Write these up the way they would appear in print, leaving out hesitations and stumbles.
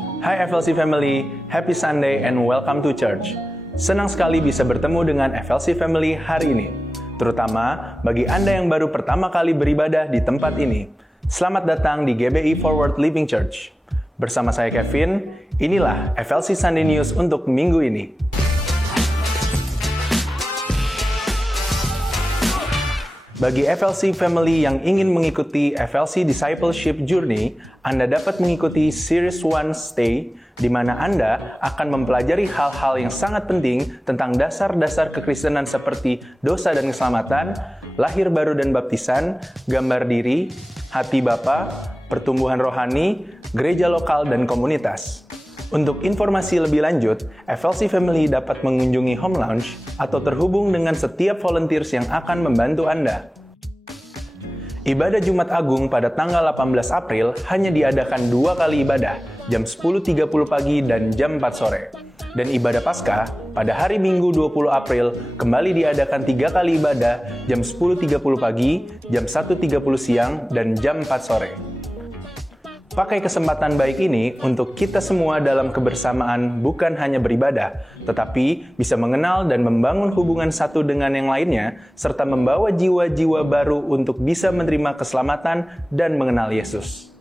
Hai FLC Family, Happy Sunday and welcome to church. Senang sekali bisa bertemu dengan FLC Family hari ini, terutama bagi Anda yang baru pertama kali beribadah di tempat ini. Selamat datang di GBI Forward Living Church. Bersama saya Kevin, inilah FLC Sunday News untuk minggu ini. Bagi FLC Family yang ingin mengikuti FLC Discipleship Journey, Anda dapat mengikuti Series 1 Stay, di mana Anda akan mempelajari hal-hal yang sangat penting tentang dasar-dasar kekristenan seperti dosa dan keselamatan, lahir baru dan baptisan, gambar diri, hati Bapa, pertumbuhan rohani, gereja lokal, dan komunitas. Untuk informasi lebih lanjut, FLC Family dapat mengunjungi Home Lounge atau terhubung dengan setiap volunteers yang akan membantu Anda. Ibadah Jumat Agung pada tanggal 18 April hanya diadakan 2 kali ibadah, jam 10.30 pagi dan jam 4 sore. Dan ibadah Paskah pada hari Minggu 20 April kembali diadakan 3 kali ibadah, jam 10.30 pagi, jam 1.30 siang, dan jam 4 sore. Pakai kesempatan baik ini untuk kita semua dalam kebersamaan bukan hanya beribadah, tetapi bisa mengenal dan membangun hubungan satu dengan yang lainnya, serta membawa jiwa-jiwa baru untuk bisa menerima keselamatan dan mengenal Yesus.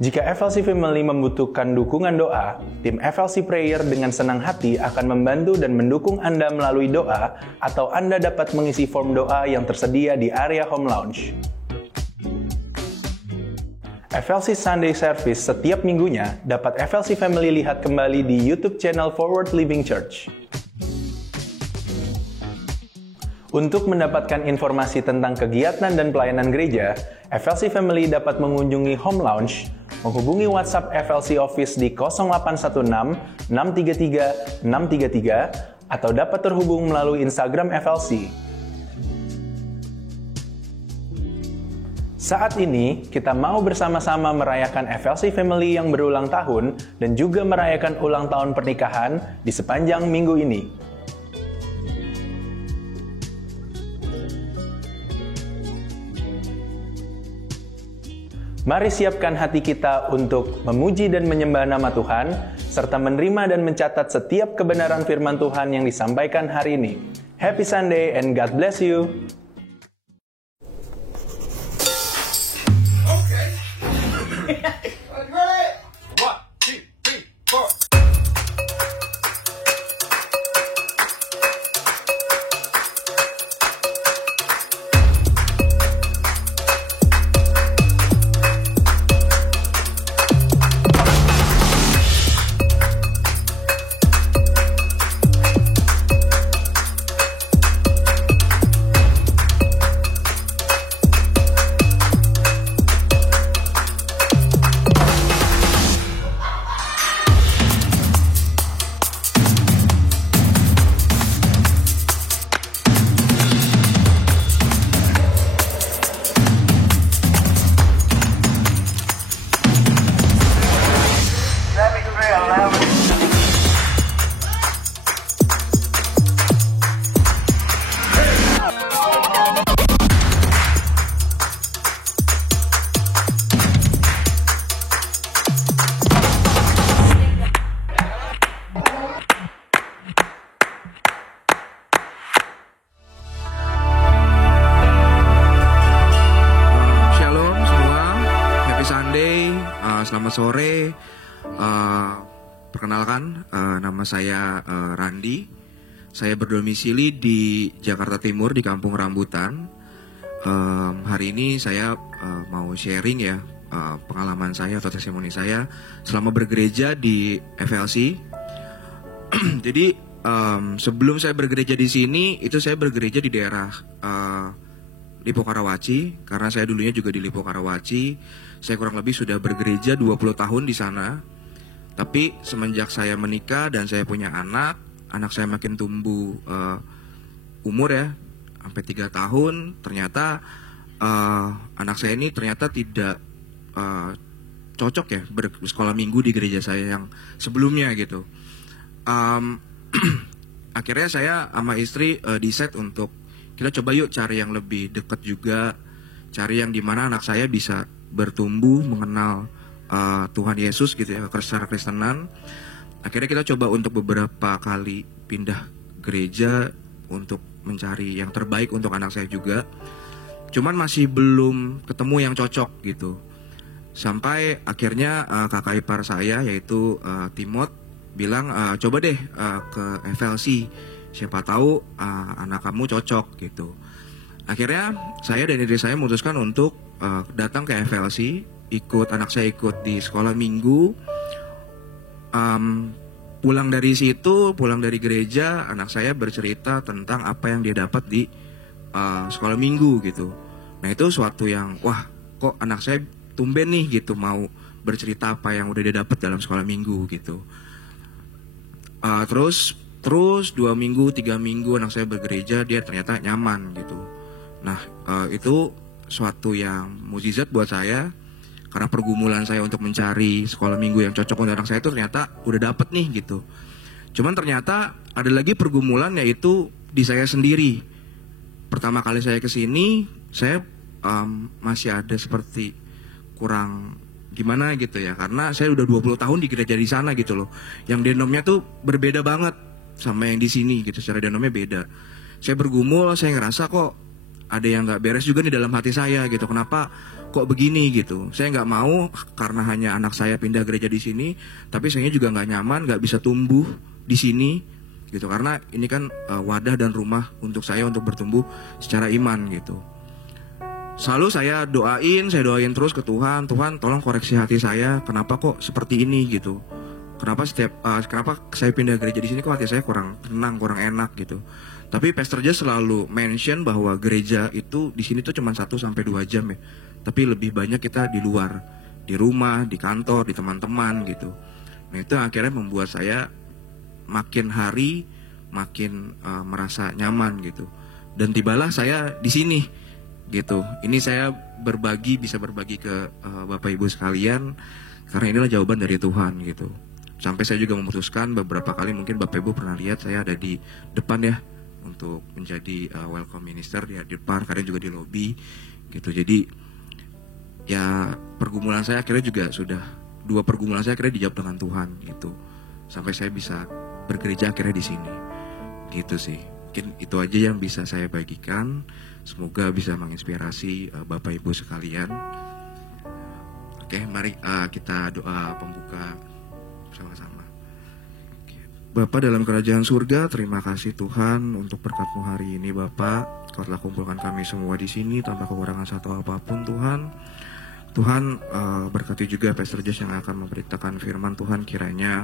Jika FLC Family membutuhkan dukungan doa, tim FLC Prayer dengan senang hati akan membantu dan mendukung Anda melalui doa, atau Anda dapat mengisi form doa yang tersedia di area Home Lounge. FLC Sunday Service setiap minggunya dapat FLC Family lihat kembali di YouTube channel Forward Living Church. Untuk mendapatkan informasi tentang kegiatan dan pelayanan gereja, FLC Family dapat mengunjungi Home Lounge, menghubungi WhatsApp FLC Office di 0816 633 633, atau dapat terhubung melalui Instagram FLC. Saat ini, kita mau bersama-sama merayakan FLC Family yang berulang tahun dan juga merayakan ulang tahun pernikahan di sepanjang minggu ini. Mari siapkan hati kita untuk memuji dan menyembah nama Tuhan, serta menerima dan mencatat setiap kebenaran firman Tuhan yang disampaikan hari ini. Happy Sunday and God bless you! Selamat sore, perkenalkan nama saya Randi. Saya berdomisili di Jakarta Timur di Kampung Rambutan. Hari ini saya mau sharing ya pengalaman saya atau testimoni saya selama bergereja di FLC. Jadi sebelum saya bergereja di sini, itu saya bergereja di daerah Lipo Karawaci, karena saya dulunya juga di Lipo Karawaci. Saya kurang lebih sudah bergereja 20 tahun di sana. Tapi semenjak saya menikah dan saya punya anak saya makin tumbuh umur ya, sampai 3 tahun. Ternyata anak saya ini ternyata tidak cocok ya bersekolah minggu di gereja saya yang sebelumnya gitu. Akhirnya saya sama istri decide untuk kita coba yuk cari yang lebih dekat juga, cari yang dimana anak saya bisa bertumbuh mengenal Tuhan Yesus gitu ya, secara Kristenan. Akhirnya kita coba untuk beberapa kali pindah gereja untuk mencari yang terbaik untuk anak saya juga. Cuman masih belum ketemu yang cocok gitu. Sampai akhirnya kakak ipar saya yaitu Timot bilang coba deh ke FLC. Siapa tahu anak kamu cocok gitu. Akhirnya saya dan istri saya memutuskan untuk datang ke FLC, anak saya ikut di sekolah minggu. Pulang dari gereja, anak saya bercerita tentang apa yang dia dapat di sekolah minggu gitu. Nah itu suatu yang wah, kok anak saya tumben nih gitu mau bercerita apa yang udah dia dapat dalam sekolah minggu gitu. Terus 2 minggu, 3 minggu anak saya bergereja, dia ternyata nyaman gitu. Nah itu suatu yang mukjizat buat saya. Karena pergumulan saya untuk mencari sekolah minggu yang cocok untuk anak saya itu ternyata udah dapet nih gitu. Cuman ternyata ada lagi pergumulan yaitu di saya sendiri. Pertama kali saya kesini, saya masih ada seperti kurang gimana gitu ya. Karena saya udah 20 tahun di gereja di sana gitu loh. Yang denomnya tuh berbeda banget sama yang di sini gitu. Secara denomnya beda. Saya bergumul, saya ngerasa kok ada yang gak beres juga di dalam hati saya gitu. Kenapa kok begini gitu? Saya nggak mau karena hanya anak saya pindah gereja di sini, tapi saya juga nggak nyaman, nggak bisa tumbuh di sini gitu. Karena ini kan wadah dan rumah untuk saya untuk bertumbuh secara iman gitu. Selalu saya doain terus ke Tuhan. Tuhan tolong koreksi hati saya. Kenapa kok seperti ini gitu? Kenapa saya pindah gereja di sini kok hati saya kurang tenang, kurang enak gitu. Tapi Pastor Jas selalu mention bahwa gereja itu di sini tuh cuma 1-2 jam ya. Tapi lebih banyak kita di luar, di rumah, di kantor, di teman-teman gitu. Nah itu akhirnya membuat saya makin hari makin merasa nyaman gitu. Dan tibalah saya di sini gitu. Ini saya bisa berbagi ke Bapak Ibu sekalian karena inilah jawaban dari Tuhan gitu. Sampai saya juga memutuskan beberapa kali, mungkin Bapak Ibu pernah lihat saya ada di depan ya untuk menjadi welcome minister ya, di depan, kadang juga di lobby gitu. Jadi ya pergumulan saya akhirnya juga sudah 2 pergumulan saya akhirnya dijawab dengan Tuhan gitu. Sampai saya bisa bergereja akhirnya di sini. Gitu sih. Mungkin itu aja yang bisa saya bagikan. Semoga bisa menginspirasi Bapak Ibu sekalian. Oke, mari kita doa pembuka sama-sama. Bapa dalam kerajaan surga, terima kasih Tuhan untuk berkat-Mu hari ini Bapak. Kau telah kumpulkan kami semua di sini tanpa kekurangan satu apapun Tuhan. Tuhan berkati juga Pastor Jas yang akan memberitakan firman Tuhan, kiranya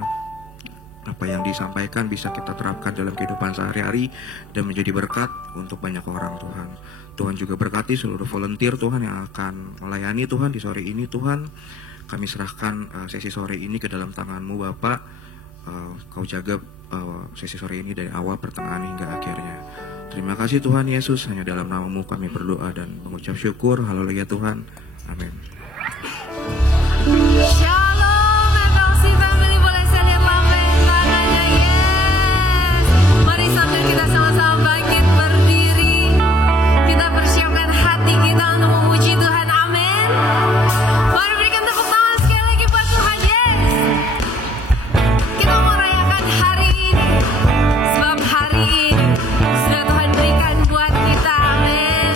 apa yang disampaikan bisa kita terapkan dalam kehidupan sehari-hari dan menjadi berkat untuk banyak orang Tuhan. Tuhan juga berkati seluruh volunteer Tuhan yang akan melayani Tuhan di sore ini Tuhan. Kami serahkan sesi sore ini ke dalam tangan-Mu Bapak. Kau jaga sesi sore ini dari awal, pertengahan hingga akhirnya. Terima kasih Tuhan Yesus, hanya dalam nama-Mu kami berdoa dan mengucap syukur. Haleluya Tuhan. Amin. Shalom FLC Family, boleh saya lihat lambaian tangannya? Yes. Mari sambil kita sama-sama bangkit berdiri, kita persiapkan hati kita untuk memuji Tuhan. Amin. Mari berikan tepuk tangan sekali lagi buat Tuhan. Yes. Kita mau rayakan hari ini, sebab hari ini sudah Tuhan berikan buat kita. Amin.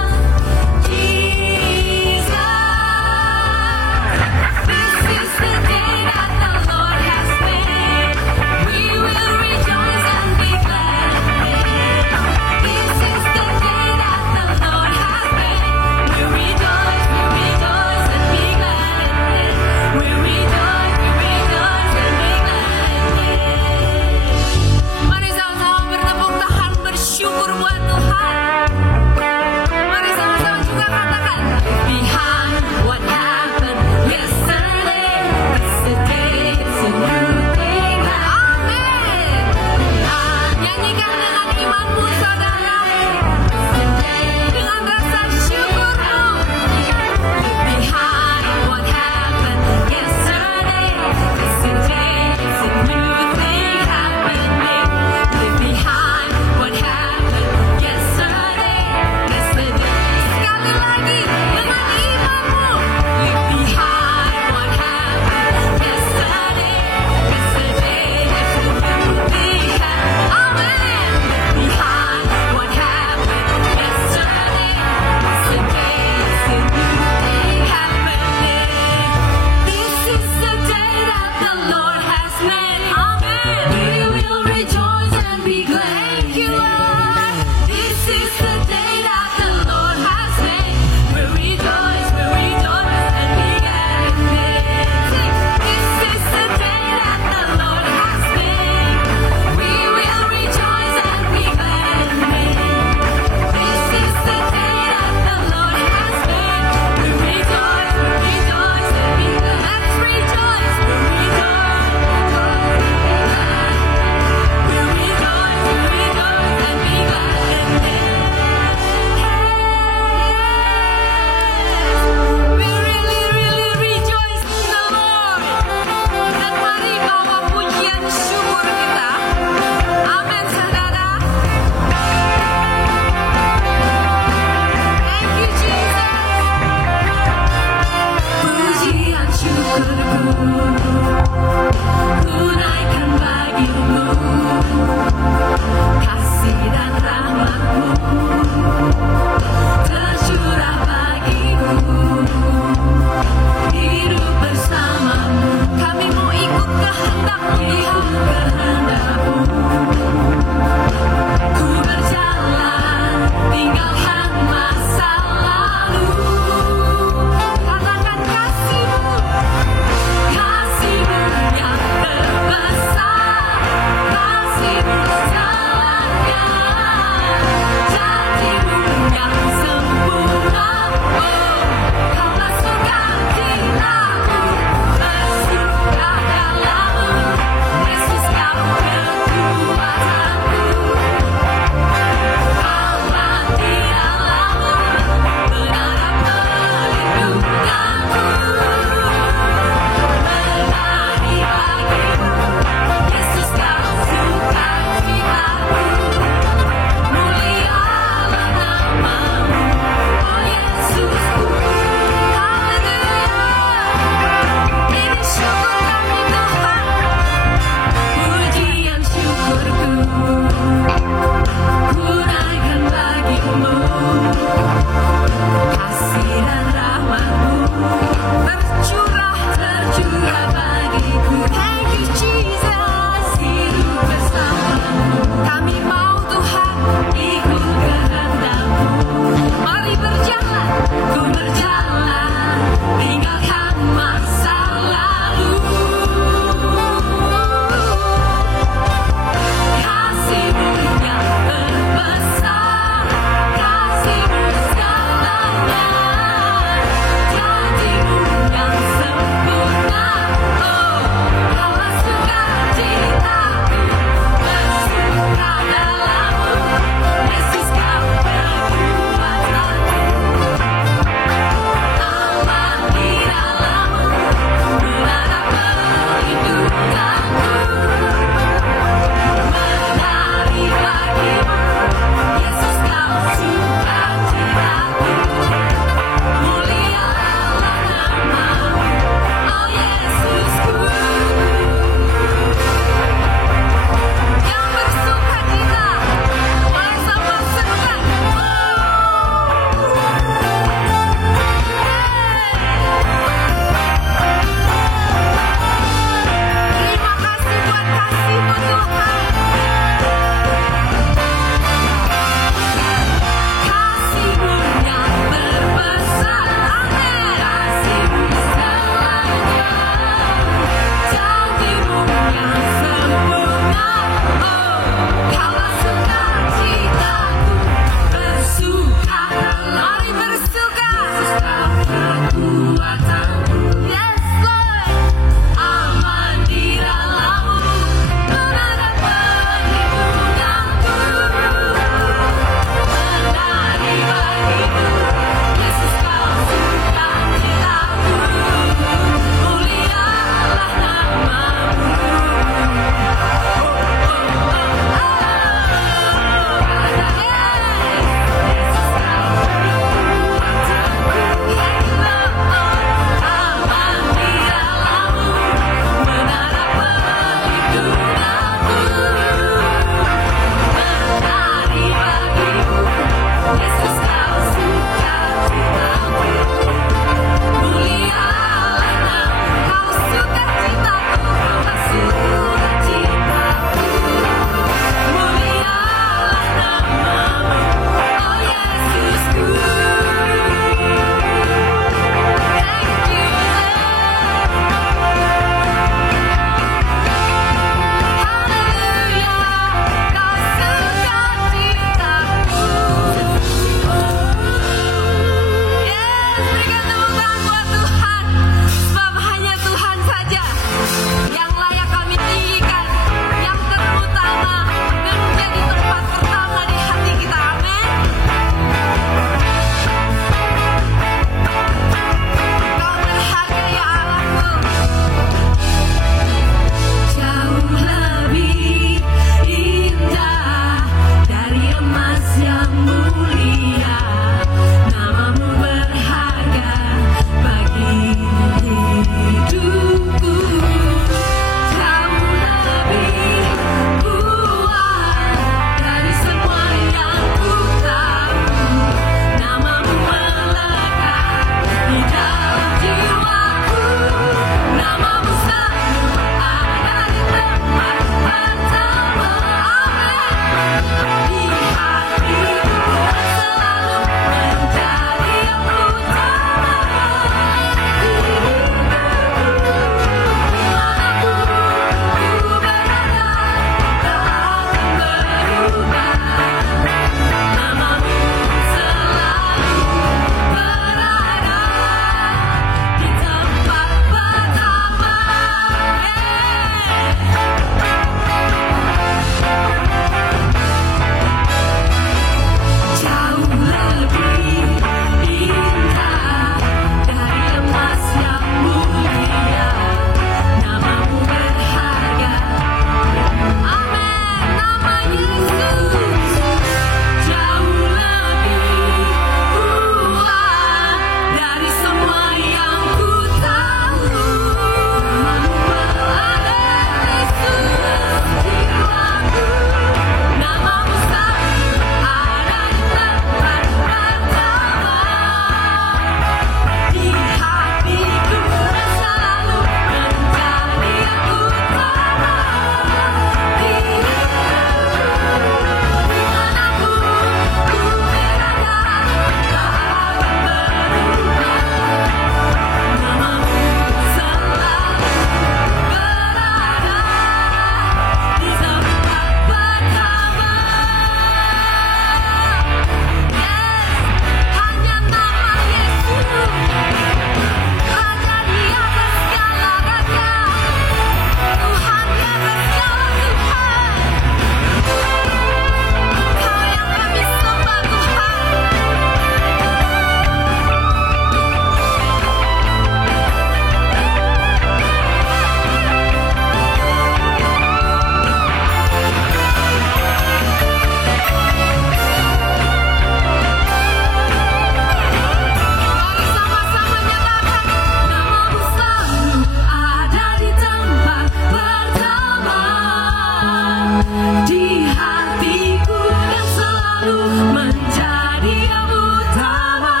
di hatiku yang selalu menjadi yang utama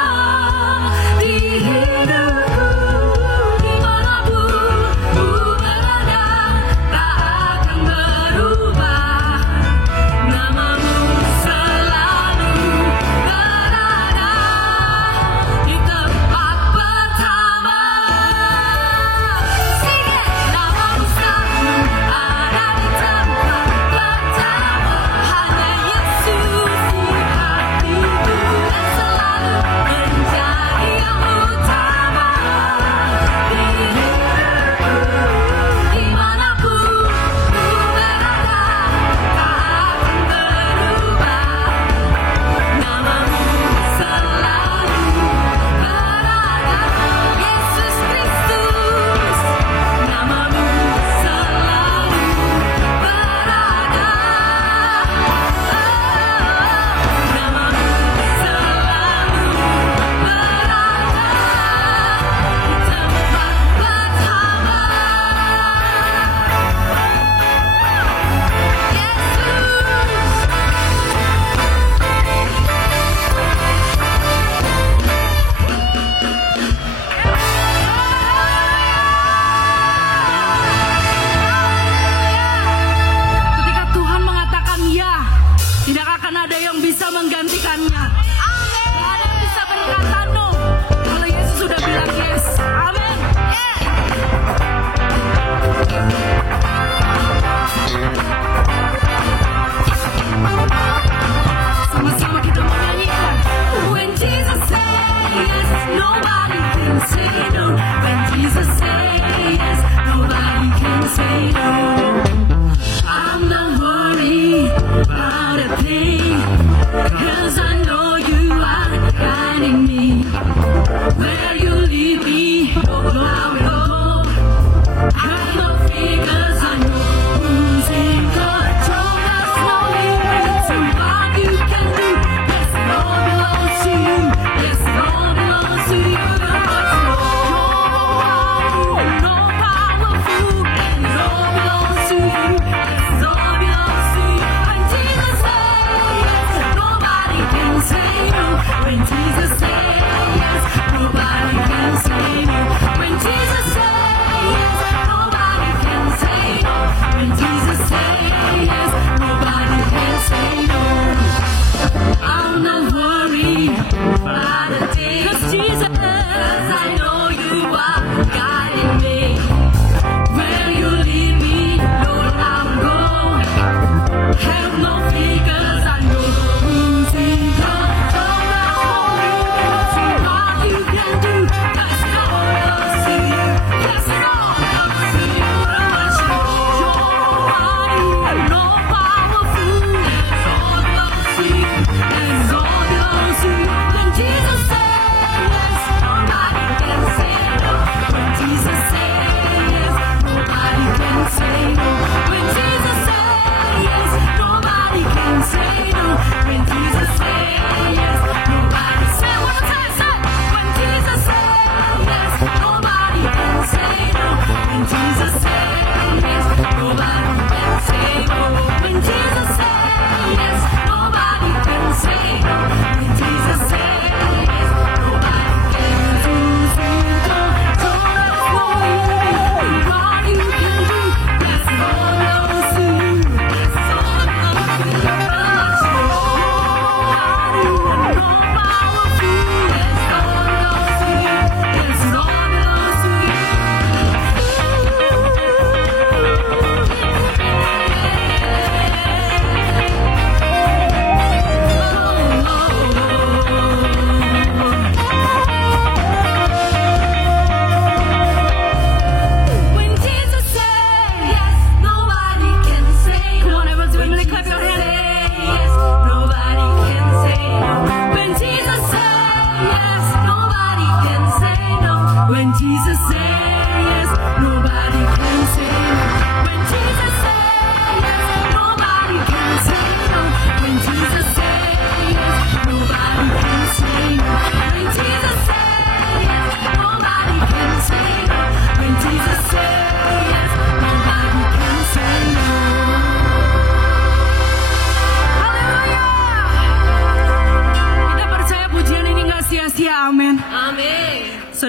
di hidupku. Dimanapun ku berada, tak akan berubah. Namamu selalu berada di tempat pertama. Sing it, namamu selalu ada di tempat pertama. Hanya Yesus di hatiku dan selalu menjadi yang utama di hidupku. Dimanapun ku berada, tak akan berubah. Namamu selalu berada, Yesus Kristus. Namamu selalu berada. Namamu selalu berada di tempat pertama. Ketika Tuhan mengatakan ya, tidak akan ada yang bisa menggantikannya. Tidak ada yang bisa berkata no kalau Yesus sudah bilang yes. Amin. Sama-sama kita menyanyikan. When Jesus says yes, nobody can say no. When Jesus says yes, nobody can say no. I'm not worried about a thing, 'cause I know you are guiding me. Where you lead me, Lord, I will go. Have no fear, 'cause I know who's in control. There's no limit to what you can do. Yes, it all belongs to you. Yes, it all belongs to you. You're all powerful, and it all belongs to you. Yes, it all belongs to you. When Jesus says yes, nobody can say no. When Jesus says yes, nobody can say no. When Jesus says yes, nobody can say no. When Jesus says yes, nobody can say no. I'm not worried about a thing, 'cause Jesus, I know you are guiding me. Where you lead me, Lord, I'll go. Have no fear, 'cause I know who's in control. There's no limit to what you can do. Yes, it all belongs to you. Yes, it all belongs to you. You're mighty and all powerful. It all belongs to you. It all belongs to you. When Jesus says yes, nobody can say no. When Jesus says yes, nobody can say no. When Jesus says yes, nobody can say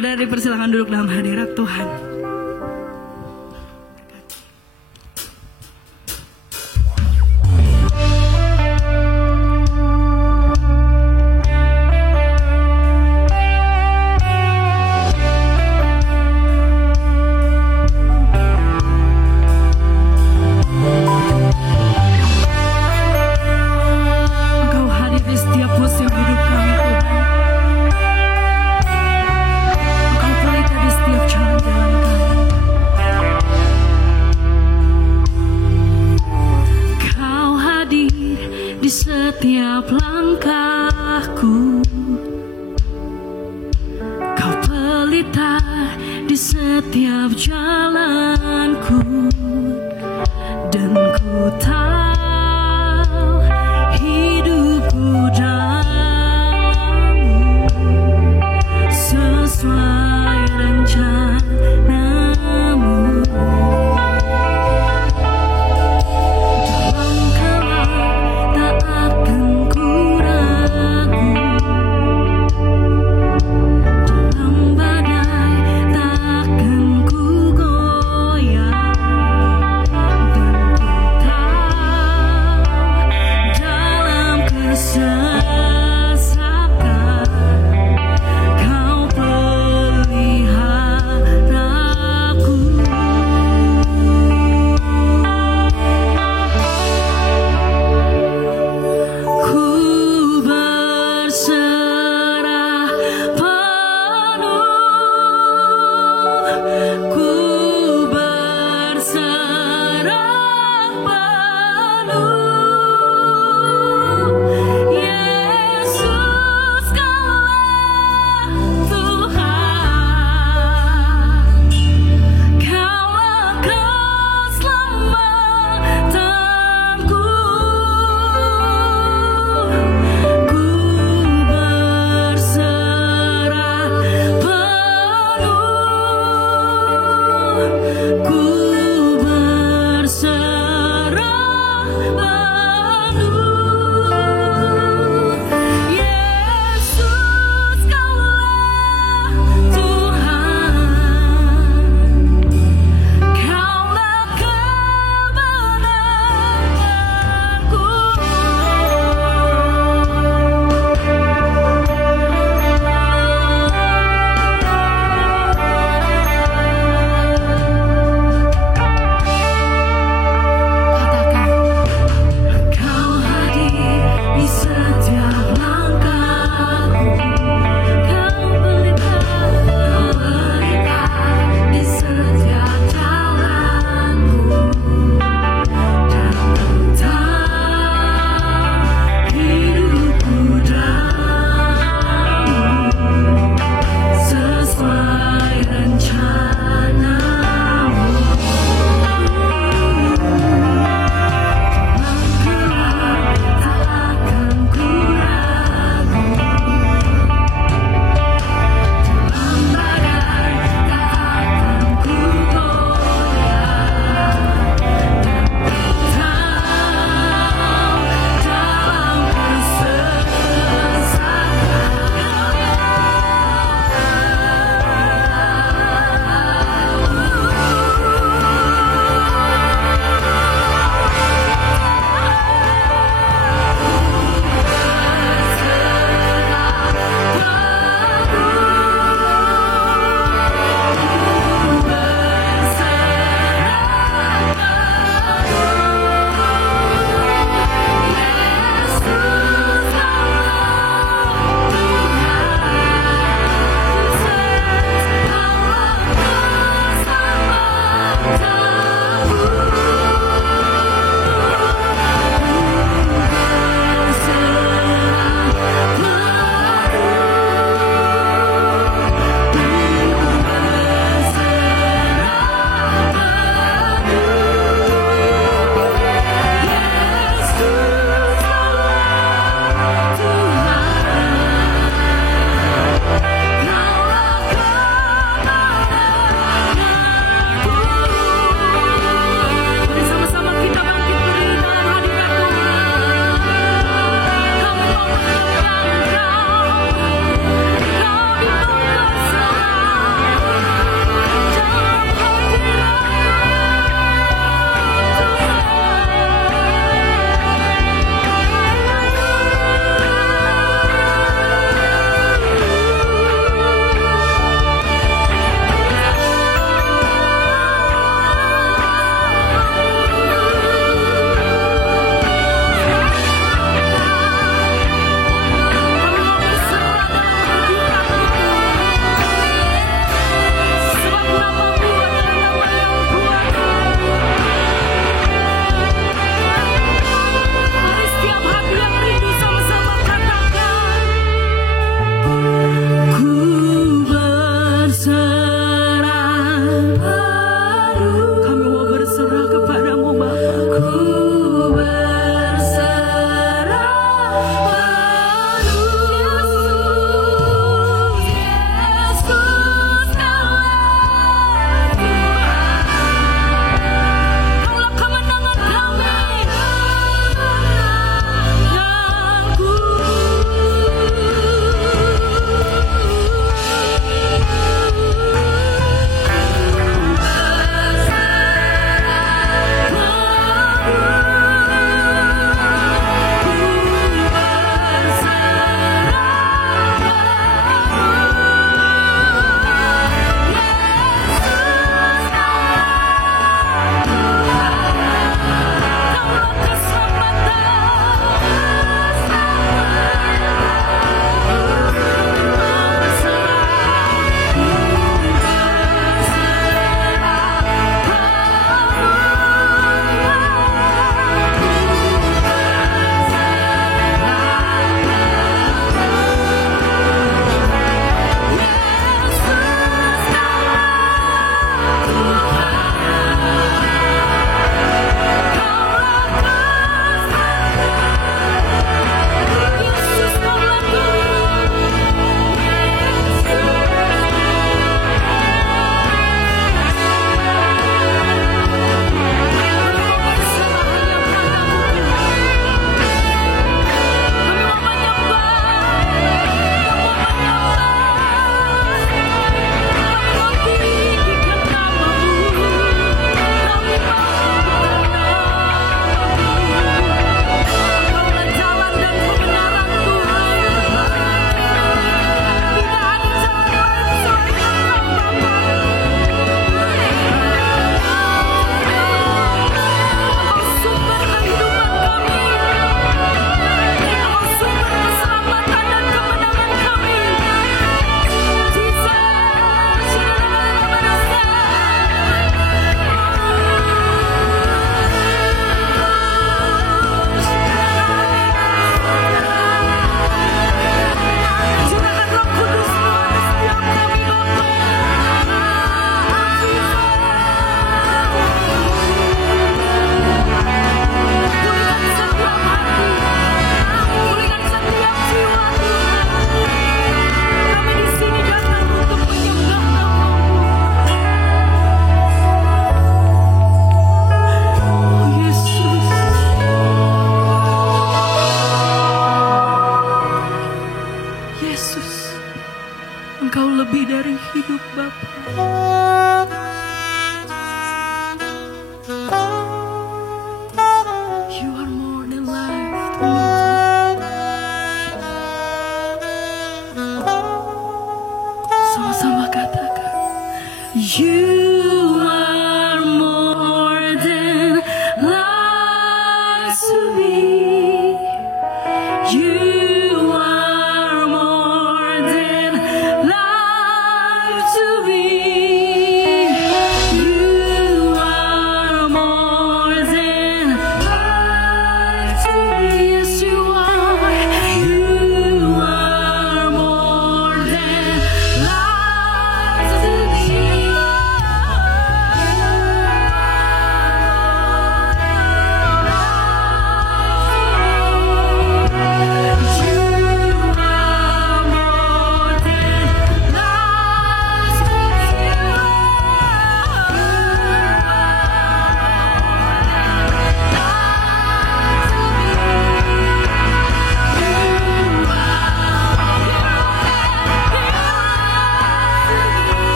Saudara dipersilakan duduk dalam hadirat Tuhan. Engkau hadir di setiap musim hidup kami, Tuhan. Engkau pelita di setiap jalan-jalan kami. Kau hadir di setiap langkahku. Kau pelita di setiap jalanku. Dan ku tahu hidupku dalam-Mu sesuai rencana-Mu. Dalam gelap tak akan ku ragu, dalam badai tak akan ku goyah. Altogether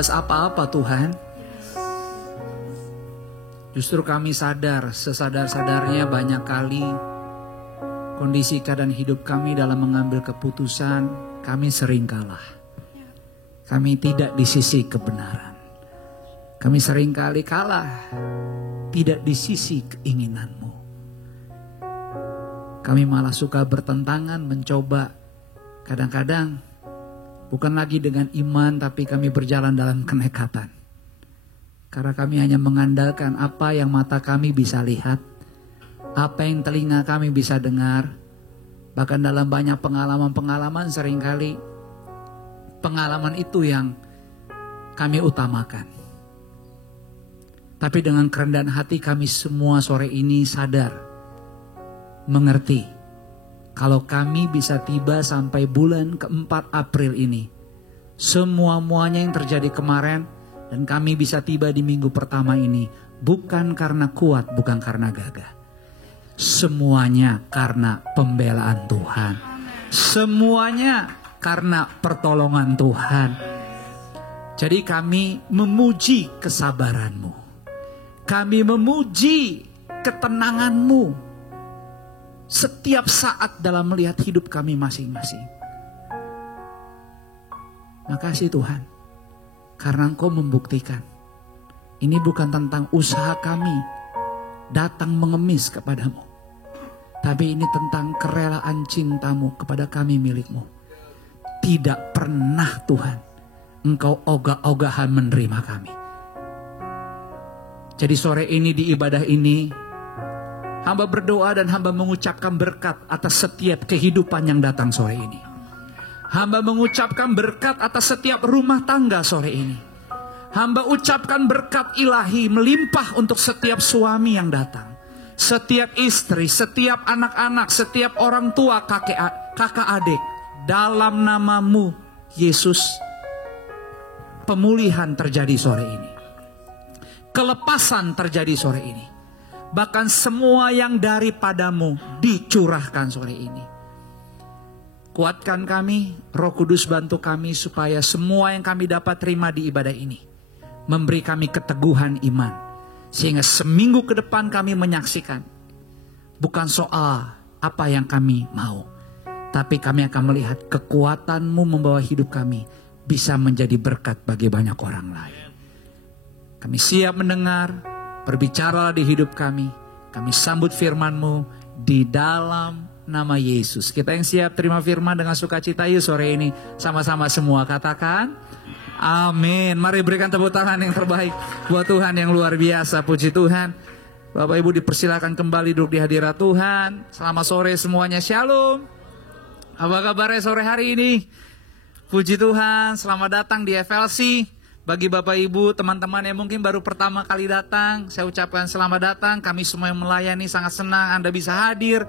balas apa-apa Tuhan. Justru kami sadar, sesadar-sadarnya banyak kali kondisi keadaan hidup kami dalam mengambil keputusan, kami sering kalah. Kami tidak di sisi kebenaran. Kami sering kali kalah, tidak di sisi keinginanmu. Kami malah suka bertentangan, mencoba. Kadang-kadang bukan lagi dengan iman, tapi kami berjalan dalam kenekatan. Karena kami hanya mengandalkan apa yang mata kami bisa lihat, apa yang telinga kami bisa dengar. Bahkan dalam banyak pengalaman-pengalaman seringkali pengalaman itu yang kami utamakan. Tapi dengan kerendahan hati kami semua sore ini sadar, mengerti. Kalau kami bisa tiba sampai bulan ke-4 April ini, semua-muanya yang terjadi kemarin, dan kami bisa tiba di minggu pertama ini, bukan karena kuat, bukan karena gagah. Semuanya karena pembelaan Tuhan. Semuanya karena pertolongan Tuhan. Jadi kami memuji kesabaran-Mu. Kami memuji ketenangan-Mu setiap saat dalam melihat hidup kami masing-masing. Makasih Tuhan, karena Engkau membuktikan ini bukan tentang usaha kami datang mengemis kepadamu, tapi ini tentang kerelaan cinta-Mu kepada kami milik-Mu. Tidak pernah Tuhan Engkau ogah-ogahan menerima kami. Jadi sore ini di ibadah ini, hamba berdoa dan hamba mengucapkan berkat atas setiap kehidupan yang datang sore ini. Hamba mengucapkan berkat atas setiap rumah tangga sore ini. Hamba ucapkan berkat ilahi melimpah untuk setiap suami yang datang. Setiap istri, setiap anak-anak, setiap orang tua, kakak adik. Dalam nama-Mu, Yesus, pemulihan terjadi sore ini. Kelepasan terjadi sore ini. Bahkan semua yang daripada-Mu dicurahkan sore ini. Kuatkan kami, Roh Kudus bantu kami supaya semua yang kami dapat terima di ibadah ini memberi kami keteguhan iman. Sehingga seminggu ke depan kami menyaksikan bukan soal apa yang kami mau, tapi kami akan melihat kekuatan-Mu membawa hidup kami bisa menjadi berkat bagi banyak orang lain. Kami siap mendengar, berbicaralah di hidup kami. Kami sambut firman-Mu di dalam nama Yesus. Kita yang siap terima firman dengan sukacita yuk sore ini. Sama-sama semua katakan amin. Mari berikan tepuk tangan yang terbaik buat Tuhan yang luar biasa. Puji Tuhan. Bapak Ibu dipersilakan kembali duduk di hadirat Tuhan. Selamat sore semuanya, shalom. Apa kabarnya sore hari ini? Puji Tuhan, selamat datang di FLC. Bagi Bapak Ibu, teman-teman yang mungkin baru pertama kali datang, saya ucapkan selamat datang. Kami semua yang melayani sangat senang Anda bisa hadir.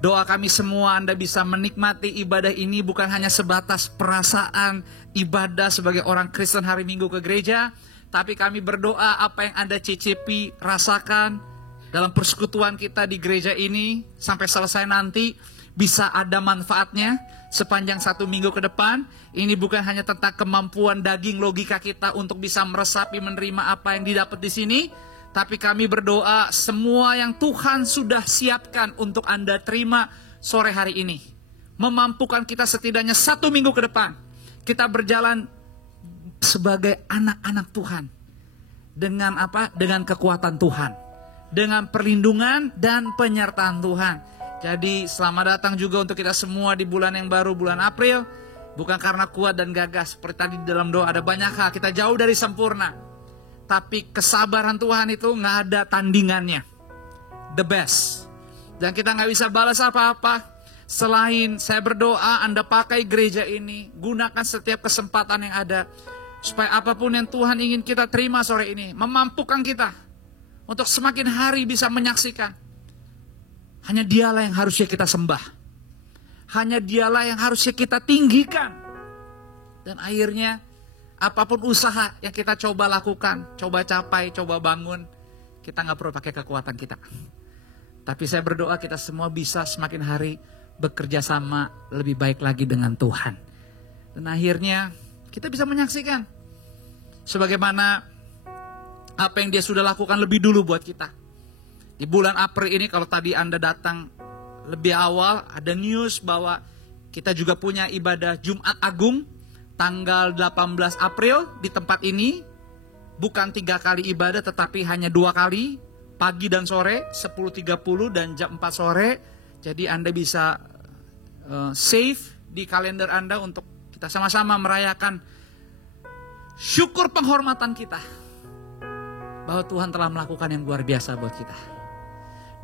Doa kami semua Anda bisa menikmati ibadah ini bukan hanya sebatas perasaan ibadah sebagai orang Kristen hari Minggu ke gereja. Tapi kami berdoa apa yang Anda cicipi, rasakan dalam persekutuan kita di gereja ini sampai selesai nanti bisa ada manfaatnya sepanjang 1 minggu ke depan. Ini bukan hanya tentang kemampuan daging logika kita untuk bisa meresapi menerima apa yang didapat di sini, tapi kami berdoa semua yang Tuhan sudah siapkan untuk Anda terima sore hari ini memampukan kita setidaknya 1 minggu ke depan kita berjalan sebagai anak-anak Tuhan dengan apa? Dengan kekuatan Tuhan, dengan perlindungan dan penyertaan Tuhan. Jadi selamat datang juga untuk kita semua di bulan yang baru, bulan April. Bukan karena kuat dan gagah seperti tadi di dalam doa ada banyak hal, kita jauh dari sempurna. Tapi kesabaran Tuhan itu gak ada tandingannya. The best. Dan kita gak bisa balas apa-apa selain saya berdoa Anda pakai gereja ini, gunakan setiap kesempatan yang ada supaya apapun yang Tuhan ingin kita terima sore ini memampukan kita untuk semakin hari bisa menyaksikan. Hanya Dialah yang harusnya kita sembah. Hanya Dialah yang harusnya kita tinggikan. Dan akhirnya apapun usaha yang kita coba lakukan, coba capai, coba bangun, kita gak perlu pakai kekuatan kita. Tapi saya berdoa kita semua bisa semakin hari bekerja sama lebih baik lagi dengan Tuhan. Dan akhirnya kita bisa menyaksikan sebagaimana apa yang dia sudah lakukan lebih dulu buat kita. Di bulan April ini, kalau tadi Anda datang lebih awal, ada news bahwa kita juga punya ibadah Jumat Agung tanggal 18 April di tempat ini. Bukan 3 kali ibadah, tetapi hanya 2 kali, pagi dan sore, 10.30 dan jam 4 sore. Jadi Anda bisa save di kalender Anda untuk kita sama-sama merayakan syukur penghormatan kita bahwa Tuhan telah melakukan yang luar biasa buat kita.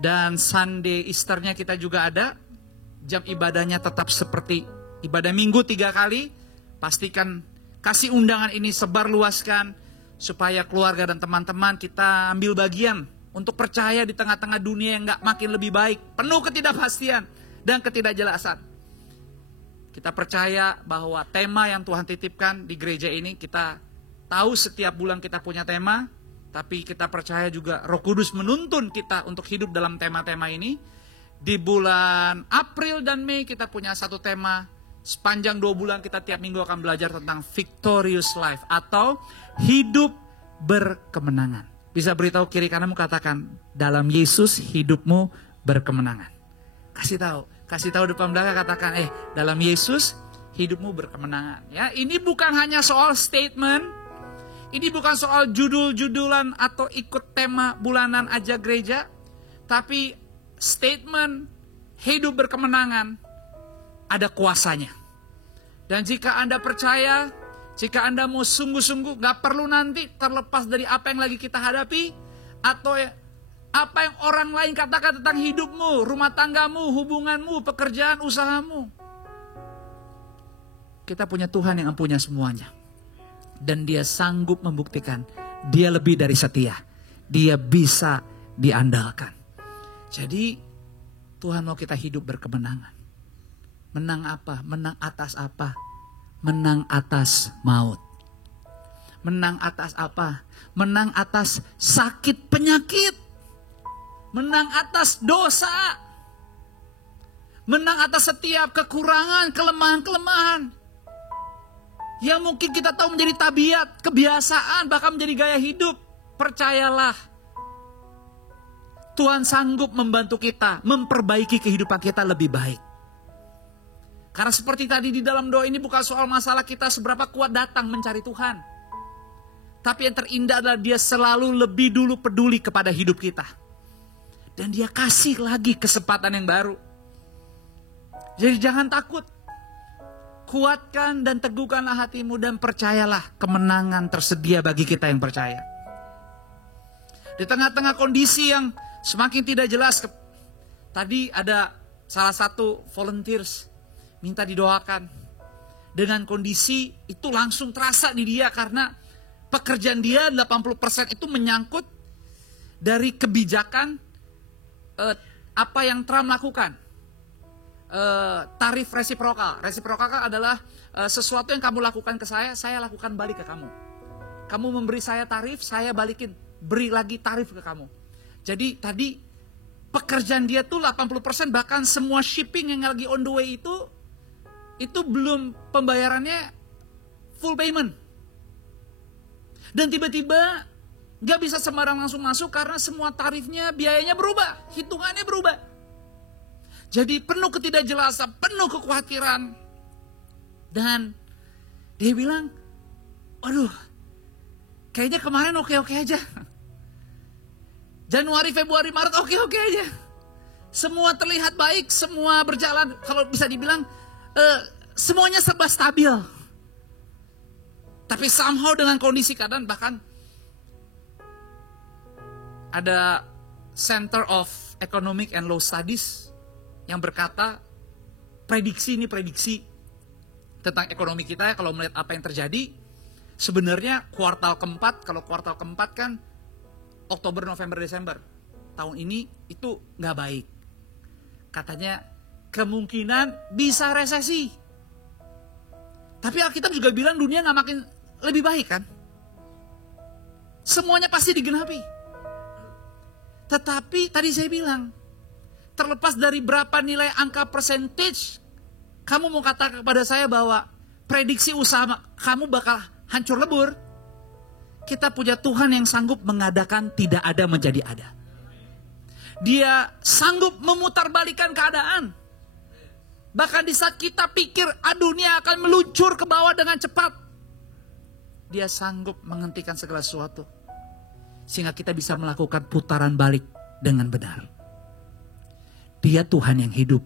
Dan Sunday Easter-nya kita juga ada. Jam ibadahnya tetap seperti ibadah minggu 3 kali. Pastikan kasih undangan ini sebarluaskan supaya keluarga dan teman-teman kita ambil bagian untuk percaya di tengah-tengah dunia yang gak makin lebih baik, penuh ketidakpastian dan ketidakjelasan. Kita percaya bahwa tema yang Tuhan titipkan di gereja ini, kita tahu setiap bulan kita punya tema, tapi kita percaya juga Roh Kudus menuntun kita untuk hidup dalam tema-tema ini. Di bulan April dan Mei kita punya satu tema. Sepanjang 2 bulan kita tiap minggu akan belajar tentang victorious life atau hidup berkemenangan. Bisa beritahu kiri kananmu, katakan, dalam Yesus hidupmu berkemenangan. Kasih tahu depan belakang, katakan, dalam Yesus hidupmu berkemenangan. Ya, ini bukan hanya soal statement, ini bukan soal judul-judulan atau ikut tema bulanan aja gereja, tapi statement hidup berkemenangan ada kuasanya. Dan jika Anda percaya, jika Anda mau sungguh-sungguh, gak perlu nanti terlepas dari apa yang lagi kita hadapi, atau apa yang orang lain katakan tentang hidupmu, rumah tanggamu, hubunganmu, pekerjaan, usahamu. Kita punya Tuhan yang punya semuanya. Dan Dia sanggup membuktikan Dia lebih dari setia. Dia bisa diandalkan. Jadi Tuhan mau kita hidup berkemenangan. Menang apa? Menang atas apa? Menang atas maut. Menang atas apa? Menang atas sakit penyakit. Menang atas dosa. Menang atas setiap kekurangan, kelemahan-kelemahan. Yang mungkin kita tahu menjadi tabiat, kebiasaan, bahkan menjadi gaya hidup. Percayalah. Tuhan sanggup membantu kita, memperbaiki kehidupan kita lebih baik. Karena seperti tadi di dalam doa ini bukan soal masalah kita seberapa kuat datang mencari Tuhan. Tapi yang terindah adalah Dia selalu lebih dulu peduli kepada hidup kita. Dan Dia kasih lagi kesempatan yang baru. Jadi jangan takut. Kuatkan dan teguhkanlah hatimu dan percayalah kemenangan tersedia bagi kita yang percaya. Di tengah-tengah kondisi yang semakin tidak jelas. Tadi ada salah satu volunteers minta didoakan. Dengan kondisi itu langsung terasa di dia karena pekerjaan dia 80% itu menyangkut dari kebijakan apa yang Trump lakukan. Tarif resiprokal. Resiprokal adalah sesuatu yang kamu lakukan ke saya lakukan balik ke kamu. Kamu memberi saya tarif, saya balikin, beri lagi tarif ke kamu. Jadi tadi pekerjaan dia tuh 80%, bahkan semua shipping yang lagi on the way itu belum pembayarannya full payment. Dan tiba-tiba gak bisa sembarang langsung masuk karena semua tarifnya, biayanya berubah, hitungannya berubah. Jadi penuh ketidakjelasan, penuh kekhawatiran. Dan dia bilang, aduh, kayaknya kemarin oke-oke aja. Januari, Februari, Maret oke-oke aja. Semua terlihat baik, semua berjalan, kalau bisa dibilang semuanya serba stabil. Tapi somehow dengan kondisi keadaan, bahkan ada Center of Economic and Law Studies yang berkata prediksi tentang ekonomi kita. Kalau melihat apa yang terjadi, sebenarnya kuartal keempat, kalau kuartal keempat kan Oktober, November, Desember tahun ini itu nggak baik. Katanya kemungkinan bisa resesi. Tapi Alkitab juga bilang dunia nggak makin lebih baik kan? Semuanya pasti digenapi. Tetapi tadi saya bilang, terlepas dari berapa nilai angka percentage, kamu mau katakan kepada saya bahwa prediksi usaha kamu bakal hancur lebur. Kita punya Tuhan yang sanggup mengadakan tidak ada menjadi ada. Dia sanggup memutarbalikkan keadaan. Bahkan di saat kita pikir dunia akan meluncur ke bawah dengan cepat, Dia sanggup menghentikan segala sesuatu. Sehingga kita bisa melakukan putaran balik dengan benar. Dia Tuhan yang hidup.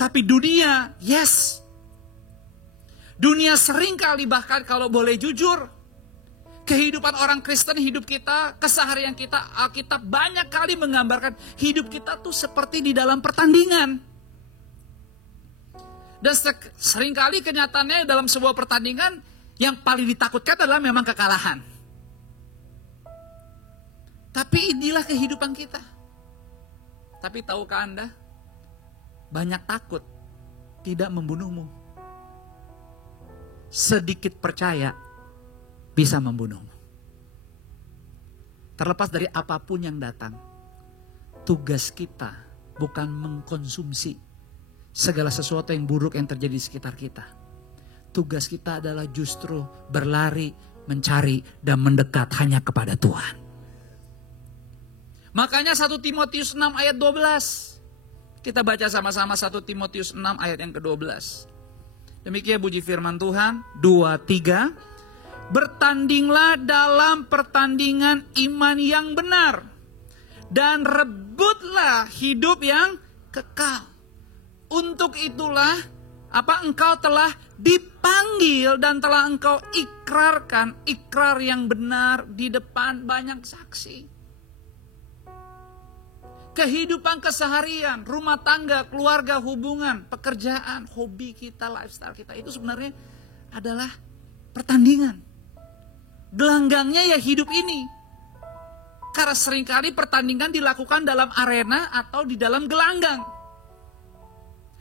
Tapi dunia, yes. Dunia seringkali bahkan kalau boleh jujur, kehidupan orang Kristen, hidup kita, keseharian kita, Alkitab banyak kali menggambarkan hidup kita tuh seperti di dalam pertandingan. Dan seringkali kenyataannya dalam sebuah pertandingan yang paling ditakutkan adalah memang kekalahan. Tapi inilah kehidupan kita. Tapi tahukah Anda, banyak takut tidak membunuhmu. Sedikit percaya bisa membunuhmu. Terlepas dari apapun yang datang, tugas kita bukan mengkonsumsi segala sesuatu yang buruk yang terjadi di sekitar kita. Tugas kita adalah justru berlari, mencari, dan mendekat hanya kepada Tuhan. Makanya 1 Timotius 6 ayat 12. Kita baca sama-sama 1 Timotius 6 ayat yang ke-12. Demikian puji firman Tuhan. 2, 3. Bertandinglah dalam pertandingan iman yang benar. Dan rebutlah hidup yang kekal. Untuk itulah engkau telah dipanggil dan telah engkau ikrarkan ikrar yang benar di depan banyak saksi. Kehidupan keseharian, rumah tangga, keluarga, hubungan, pekerjaan, hobi kita, lifestyle kita itu sebenarnya adalah pertandingan. Gelanggangnya ya hidup ini. Karena seringkali pertandingan dilakukan dalam arena atau di dalam gelanggang.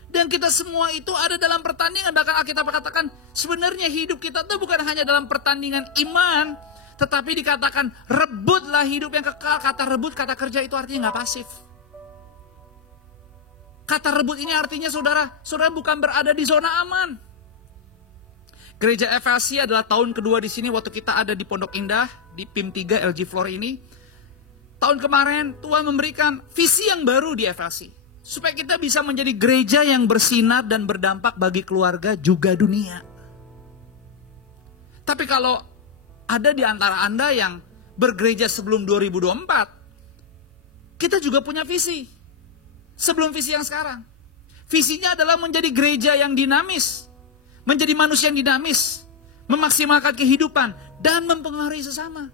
Dan kita semua itu ada dalam pertandingan. Bahkan Alkitab katakan sebenarnya hidup kita itu bukan hanya dalam pertandingan iman. Tetapi dikatakan rebutlah hidup yang kekal. Kata rebut, kata kerja itu artinya gak pasif. Kata rebut ini artinya saudara bukan berada di zona aman. Gereja FLC adalah tahun kedua di sini waktu kita ada di Pondok Indah. Di PIM 3 LG Floor ini. Tahun kemarin Tuhan memberikan visi yang baru di FLC. Supaya kita bisa menjadi gereja yang bersinar dan berdampak bagi keluarga juga dunia. Tapi kalau ada di antara Anda yang bergereja sebelum 2024, kita juga punya visi. Sebelum visi yang sekarang. Visinya adalah menjadi gereja yang dinamis. Menjadi manusia yang dinamis. Memaksimalkan kehidupan. Dan mempengaruhi sesama.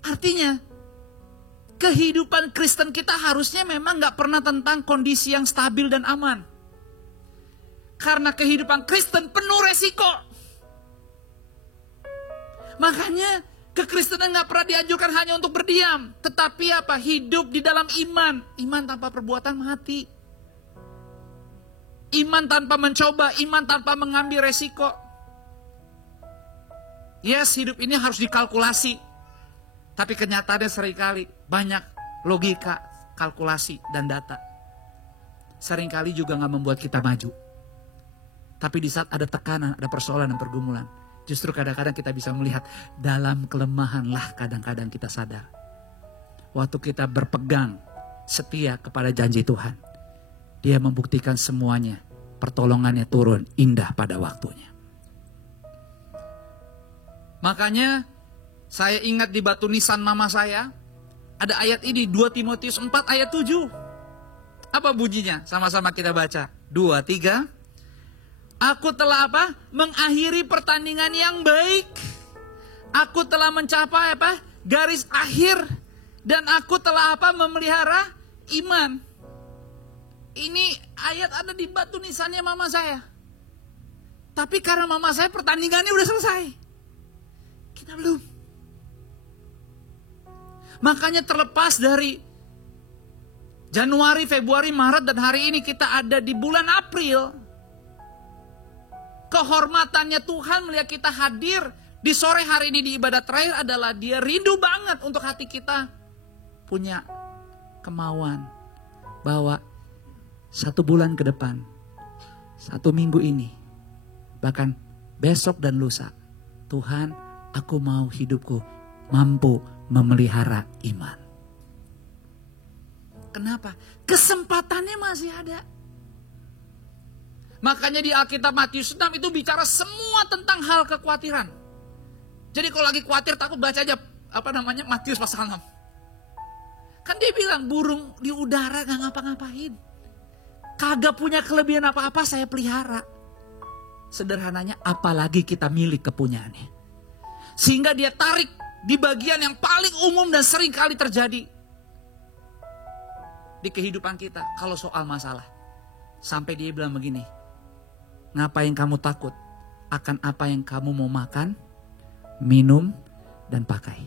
Artinya, kehidupan Kristen kita harusnya memang gak pernah tentang kondisi yang stabil dan aman. Karena kehidupan Kristen penuh resiko. Makanya kekristenan gak pernah dianjurkan hanya untuk berdiam. Tetapi hidup di dalam iman. Iman tanpa perbuatan mati. Iman tanpa mencoba, iman tanpa mengambil resiko. Yes, hidup ini harus dikalkulasi. Tapi kenyataannya seringkali banyak logika, kalkulasi, dan data. Seringkali juga gak membuat kita maju. Tapi di saat ada tekanan, ada persoalan dan pergumulan, justru kadang-kadang kita bisa melihat dalam kelemahanlah kadang-kadang kita sadar. Waktu kita berpegang setia kepada janji Tuhan, Dia membuktikan semuanya, pertolongannya turun indah pada waktunya. Makanya saya ingat di batu nisan mama saya, ada ayat ini 2 Timotius 4 ayat 7. Apa bunyinya? Sama-sama kita baca. 2, 3. Aku telah mengakhiri pertandingan yang baik. Aku telah mencapai garis akhir. Dan aku telah memelihara iman. Ini ayat ada di batu nisannya mama saya. Tapi karena mama saya pertandingannya udah selesai. Kita belum. Makanya terlepas dari Januari, Februari, Maret, dan hari ini kita ada di bulan April. Kehormatannya Tuhan melihat kita hadir di sore hari ini di ibadat terakhir adalah Dia rindu banget untuk hati kita punya kemauan bahwa 1 bulan ke depan, 1 minggu ini, bahkan besok dan lusa, Tuhan Aku mau hidupku mampu memelihara iman. Kenapa? Kesempatannya masih ada. Makanya di Alkitab Matius 6 itu bicara semua tentang hal kekhawatiran. Jadi kalau lagi khawatir takut, baca aja Matius pasal 6. Kan dia bilang burung di udara gak ngapa-ngapain. Kagak punya kelebihan apa-apa, saya pelihara. Sederhananya apalagi kita milik kepunyaannya. Sehingga dia tarik di bagian yang paling umum dan sering kali terjadi di kehidupan kita kalau soal masalah. Sampai dia bilang begini, ngapain kamu takut akan apa yang kamu mau makan, minum, dan pakai?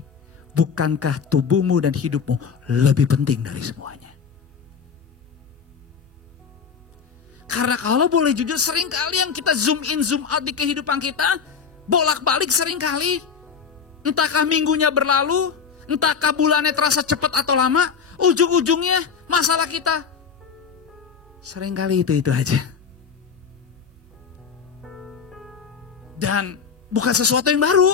Bukankah tubuhmu dan hidupmu lebih penting dari semuanya? Karena kalau boleh jujur, sering kali yang kita zoom in zoom out di kehidupan kita, bolak-balik sering kali. Entahkah minggunya berlalu, entahkah bulannya terasa cepat atau lama, ujung-ujungnya masalah kita sering kali itu aja. Dan bukan sesuatu yang baru.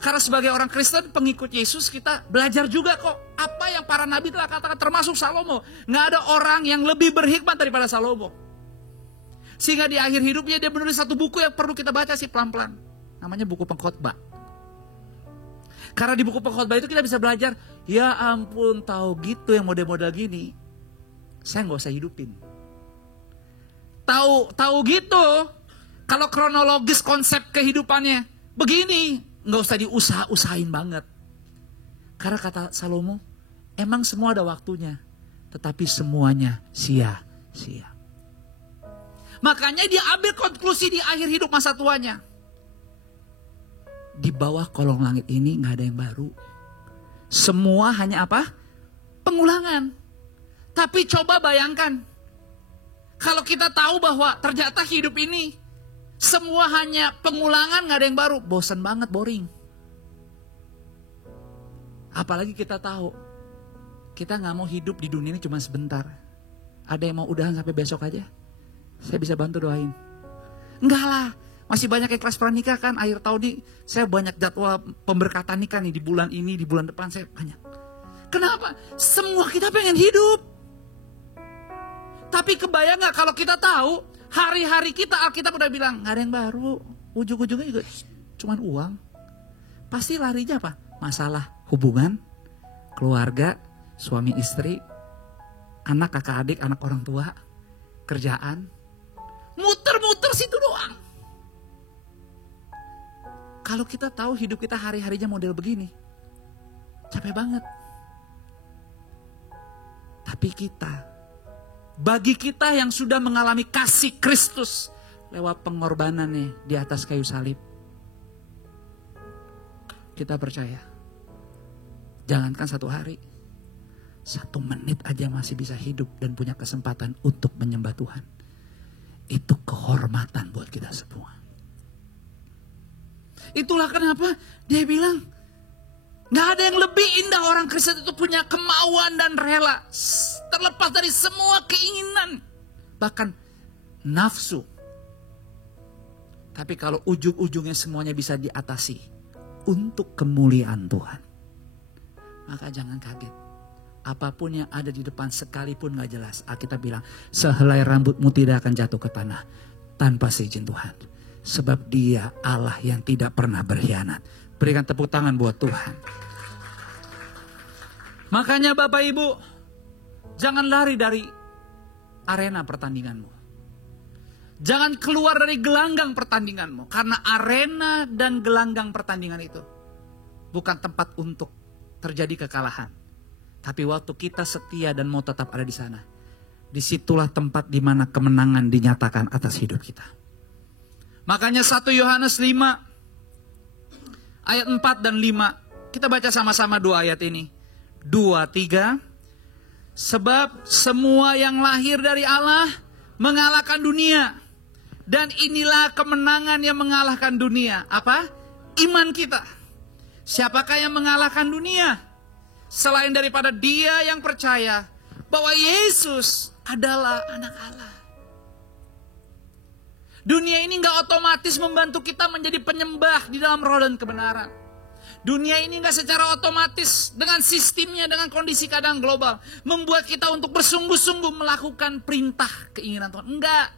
Karena sebagai orang Kristen, pengikut Yesus, kita belajar juga kok apa yang para nabi telah katakan, termasuk Salomo. Nggak ada orang yang lebih berhikmat daripada Salomo. Sehingga di akhir hidupnya dia menulis satu buku yang perlu kita baca sih pelan-pelan. Namanya buku Pengkhotbah. Karena di buku Pengkhotbah itu kita bisa belajar, ya ampun tahu gitu yang model-model gini, saya nggak usah hidupin. Tahu gitu, kalau kronologis konsep kehidupannya begini, nggak usah diusahain banget. Karena kata Salomo, emang semua ada waktunya, tetapi semuanya sia-sia. Makanya dia ambil konklusi di akhir hidup masa tuanya. Di bawah kolong langit ini gak ada yang baru. Semua hanya apa? Pengulangan. Tapi coba bayangkan, kalau kita tahu bahwa ternyata hidup ini semua hanya pengulangan, gak ada yang baru, bosan banget, boring. Apalagi kita tahu kita gak mau hidup di dunia ini cuma sebentar. Ada yang mau udahan sampai besok aja? Saya bisa bantu doain. Enggak lah, masih banyak yang kelas pranikah kan, akhir tahun nih saya banyak jadwal pemberkatan nikah nih, di bulan ini, di bulan depan saya banyak. Kenapa? Semua kita pengen hidup. Tapi kebayang gak kalau kita tahu hari-hari kita, Alkitab udah bilang gak ada yang baru, ujung-ujungnya juga cuman uang. Pasti larinya apa? Masalah hubungan, keluarga, suami istri, anak kakak adik, anak orang tua, kerjaan. Muter-muter situ doang. Kalau kita tahu hidup kita hari-harinya model begini, capek banget. Tapi bagi kita yang sudah mengalami kasih Kristus lewat pengorbanannya di atas kayu salib, kita percaya, jangankan 1 hari, 1 menit aja masih bisa hidup dan punya kesempatan untuk menyembah Tuhan. Itu kehormatan buat kita semua. Itulah kenapa dia bilang, gak ada yang lebih indah orang Kristen itu punya kemauan dan rela. Terlepas dari semua keinginan, bahkan nafsu. Tapi kalau ujung-ujungnya semuanya bisa diatasi untuk kemuliaan Tuhan, maka jangan kaget. Apapun yang ada di depan sekalipun gak jelas, Alkitab bilang, sehelai rambutmu tidak akan jatuh ke tanah tanpa seizin Tuhan. Sebab Dia Allah yang tidak pernah berkhianat. Berikan tepuk tangan buat Tuhan. Makanya Bapak Ibu, jangan lari dari arena pertandinganmu. Jangan keluar dari gelanggang pertandinganmu. Karena arena dan gelanggang pertandingan itu bukan tempat untuk terjadi kekalahan. Tapi waktu kita setia dan mau tetap ada di sana, disitulah tempat di mana kemenangan dinyatakan atas hidup kita. Makanya 1 Yohanes 5 ayat 4 dan 5. Kita baca sama-sama 2 ayat ini. 2, 3. Sebab semua yang lahir dari Allah mengalahkan dunia. Dan inilah kemenangan yang mengalahkan dunia. Apa? Iman kita. Siapakah yang mengalahkan dunia? Selain daripada dia yang percaya bahwa Yesus adalah anak Allah. Dunia ini nggak otomatis membantu kita menjadi penyembah di dalam roh dan kebenaran. Dunia ini nggak secara otomatis dengan sistemnya, dengan kondisi keadaan global membuat kita untuk bersungguh-sungguh melakukan perintah keinginan Tuhan. Enggak.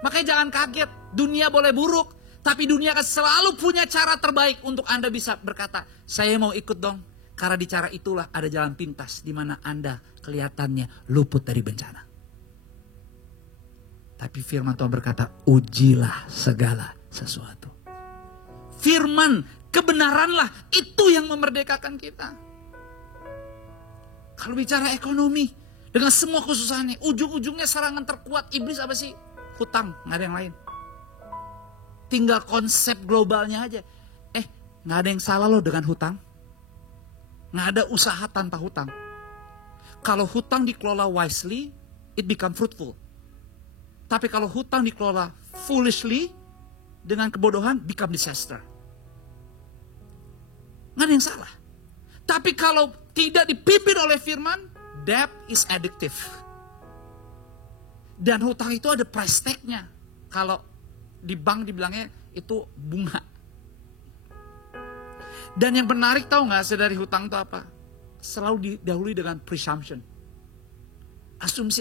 Makanya jangan kaget, dunia boleh buruk, tapi dunia akan selalu punya cara terbaik untuk Anda bisa berkata, saya mau ikut dong. Karena di cara itulah ada jalan pintas di mana Anda kelihatannya luput dari bencana. Tapi firman Tuhan berkata, ujilah segala sesuatu. Firman, kebenaranlah itu yang memerdekakan kita. Kalau bicara ekonomi, dengan semua kesusahannya, ujung-ujungnya serangan terkuat iblis apa sih? Hutang, nggak ada yang lain. Tinggal konsep globalnya aja. Nggak ada yang salah loh dengan hutang. Nggak ada usaha tanpa hutang. Kalau hutang dikelola wisely, it become fruitful. Tapi kalau hutang dikelola foolishly, dengan kebodohan, become disaster. Nggak ada yang salah. Tapi kalau tidak dipimpin oleh firman, debt is addictive. Dan hutang itu ada price tag-nya. Kalau di bank dibilangnya itu bunga. Dan yang menarik tahu nggak dari hutang itu apa? Selalu didahului dengan presumption. Asumsi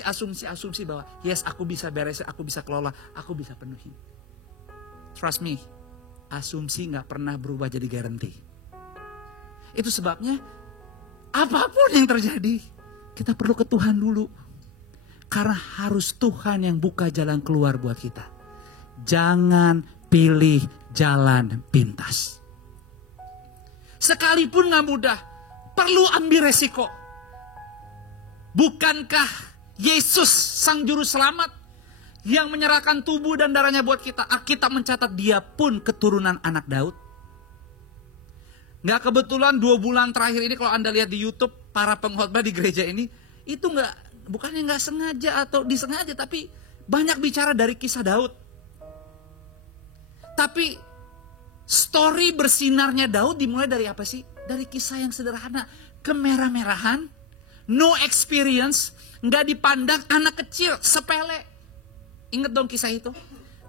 bahwa yes, aku bisa beresin, aku bisa kelola, aku bisa penuhi. Trust me, asumsi gak pernah berubah jadi guarantee. Itu sebabnya apapun yang terjadi, kita perlu ke Tuhan dulu. Karena harus Tuhan yang buka jalan keluar buat kita. Jangan pilih jalan pintas. Sekalipun gak mudah, perlu ambil resiko. Bukankah Yesus sang juru selamat yang menyerahkan tubuh dan darahnya buat kita? Alkitab mencatat dia pun keturunan anak Daud. Gak kebetulan 2 bulan terakhir ini kalau Anda lihat di YouTube para pengkhotbah di gereja ini, itu bukannya gak sengaja atau disengaja, tapi banyak bicara dari kisah Daud. Tapi story bersinarnya Daud dimulai dari apa sih? Dari kisah yang sederhana, kemerah-merahan, no experience, nggak dipandang, anak kecil, sepele. Ingat dong kisah itu.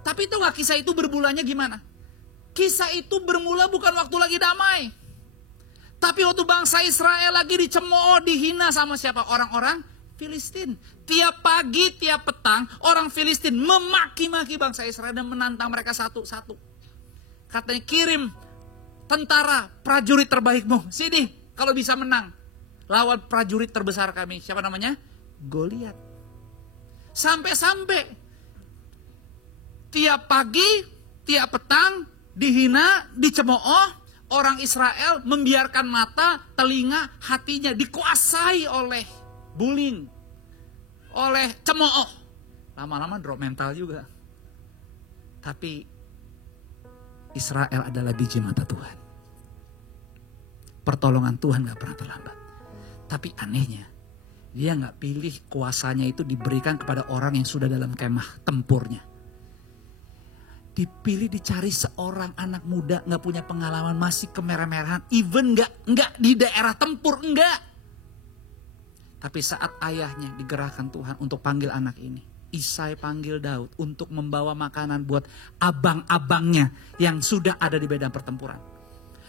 Tapi itu nggak kisah itu bermulanya gimana? Kisah itu bermula bukan waktu lagi damai. Tapi waktu bangsa Israel lagi dicemooh, dihina sama siapa? Orang-orang Filistin. Tiap pagi, tiap petang, orang Filistin memaki-maki bangsa Israel dan menantang mereka satu-satu. Katanya, kirim tentara prajurit terbaikmu. Sini, kalau bisa menang. Lawan prajurit terbesar kami. Siapa namanya? Goliat. Sampai-sampai tiap pagi, tiap petang dihina, dicemooh, orang Israel membiarkan mata, telinga, hatinya dikuasai oleh bullying, oleh cemooh. Lama-lama drop mental juga. Tapi Israel adalah biji mata Tuhan. Pertolongan Tuhan gak pernah terlambat. Tapi anehnya, dia gak pilih kuasanya itu diberikan kepada orang yang sudah dalam kemah tempurnya. Dipilih, dicari seorang anak muda gak punya pengalaman, masih kemerah-merahan, even gak di daerah tempur, enggak. Tapi saat ayahnya digerakkan Tuhan untuk panggil anak ini, Isai panggil Daud untuk membawa makanan buat abang-abangnya yang sudah ada di medan pertempuran.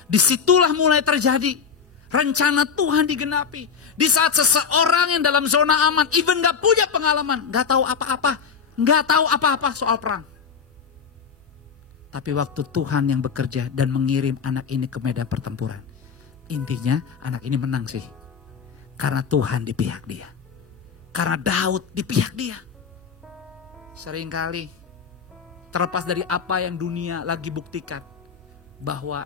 Disitulah mulai terjadi rencana Tuhan digenapi. Di saat seseorang yang dalam zona aman, even gak punya pengalaman, gak tahu apa-apa soal perang. Tapi waktu Tuhan yang bekerja dan mengirim anak ini ke medan pertempuran, intinya anak ini menang sih. Karena Tuhan di pihak dia. Karena Daud di pihak dia. Seringkali terlepas dari apa yang dunia lagi buktikan, bahwa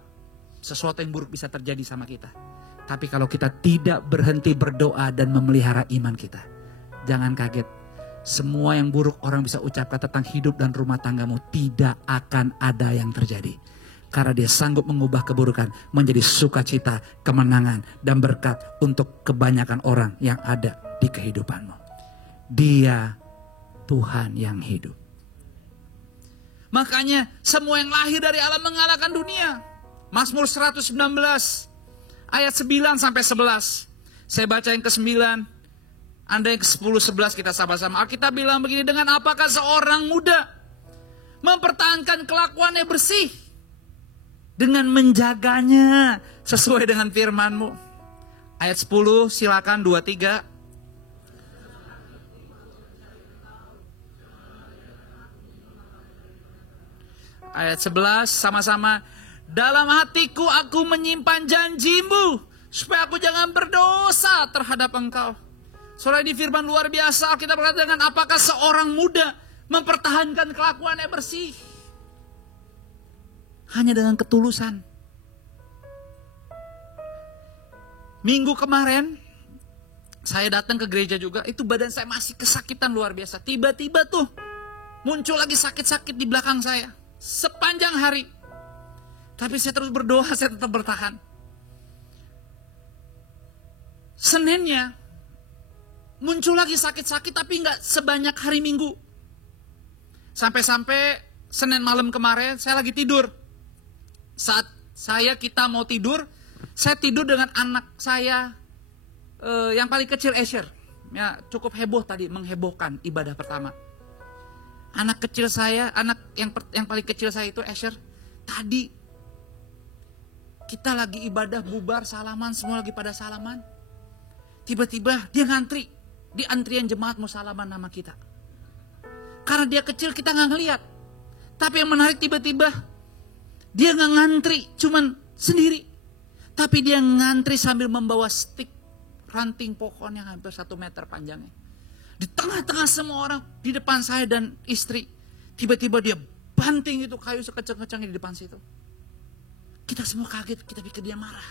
sesuatu yang buruk bisa terjadi sama kita. Tapi kalau kita tidak berhenti berdoa dan memelihara iman kita, jangan kaget. Semua yang buruk orang bisa ucapkan tentang hidup dan rumah tanggamu, tidak akan ada yang terjadi. Karena dia sanggup mengubah keburukan menjadi sukacita, kemenangan, dan berkat untuk kebanyakan orang yang ada di kehidupanmu. Dia Tuhan yang hidup. Makanya semua yang lahir dari Allah mengalahkan dunia. Mazmur 119 ayat 9 sampai 11. Saya baca yang ke-9, Anda yang ke-10, 11 kita sama-sama. Alkitab bilang begini, dengan apakah seorang muda mempertahankan kelakuannya bersih dengan menjaganya sesuai dengan firman-Mu. Ayat 10 silakan 23. Ayat 11 sama-sama. Dalam hatiku aku menyimpan janji-Mu supaya aku jangan berdosa terhadap Engkau. Saudara, ini firman luar biasa. Kita berkata dengan apakah seorang muda mempertahankan kelakuannya bersih? Hanya dengan ketulusan. Minggu kemarin saya datang ke gereja juga, itu badan saya masih kesakitan luar biasa. Tiba-tiba tuh muncul lagi sakit-sakit di belakang saya sepanjang hari. Tapi saya terus berdoa, saya tetap bertahan. Seninnya muncul lagi sakit-sakit tapi nggak sebanyak hari Minggu. Sampai-sampai Senin malam kemarin saya lagi tidur. Saat kita mau tidur, saya tidur dengan anak saya yang paling kecil, Asher. Ya, cukup heboh tadi, menghebohkan ibadah pertama. Anak kecil saya, anak yang paling kecil saya itu Asher. Tadi kita lagi ibadah bubar salaman, semua lagi pada salaman. Tiba-tiba dia ngantri di antrian jemaat mau salaman nama kita. Karena dia kecil kita nggak ngeliat. Tapi yang menarik tiba-tiba dia nggak ngantri, cuman sendiri. Tapi dia ngantri sambil membawa stik ranting pohon yang hampir 1 meter panjangnya. Di tengah-tengah semua orang, di depan saya dan istri. Tiba-tiba dia banting itu kayu sekeceng-kecengnya di depan situ. Kita semua kaget, kita pikir dia marah.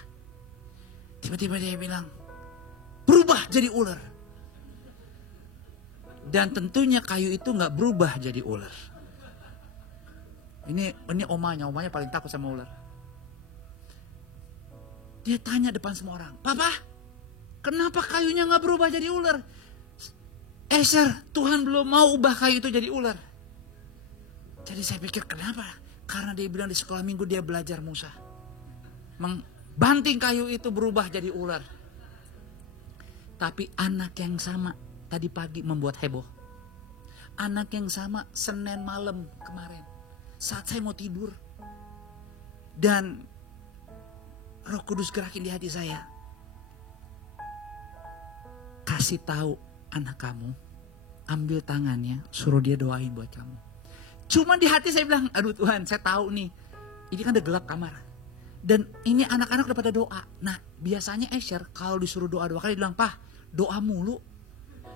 Tiba-tiba dia bilang, berubah jadi ular. Dan tentunya kayu itu gak berubah jadi ular. Ini omanya paling takut sama ular. Dia tanya depan semua orang, Papa, kenapa kayunya gak berubah jadi ular? Asher, Tuhan belum mau ubah kayu itu jadi ular. Jadi saya pikir kenapa? Karena dia bilang di sekolah minggu dia belajar Musa. Banting kayu itu berubah jadi ular. Tapi anak yang sama tadi pagi membuat heboh. Anak yang sama Senin malam kemarin. Saat saya mau tidur. Dan Roh Kudus gerakin di hati saya. Kasih tahu anak kamu. Ambil tangannya. Suruh dia doain buat kamu. Cuma di hati saya bilang, aduh Tuhan, saya tahu nih. Ini kan udah gelap kamar. Dan ini anak-anak udah pada doa. Nah biasanya Asher kalau disuruh doa 2 kali dia bilang, Pah doa mulu.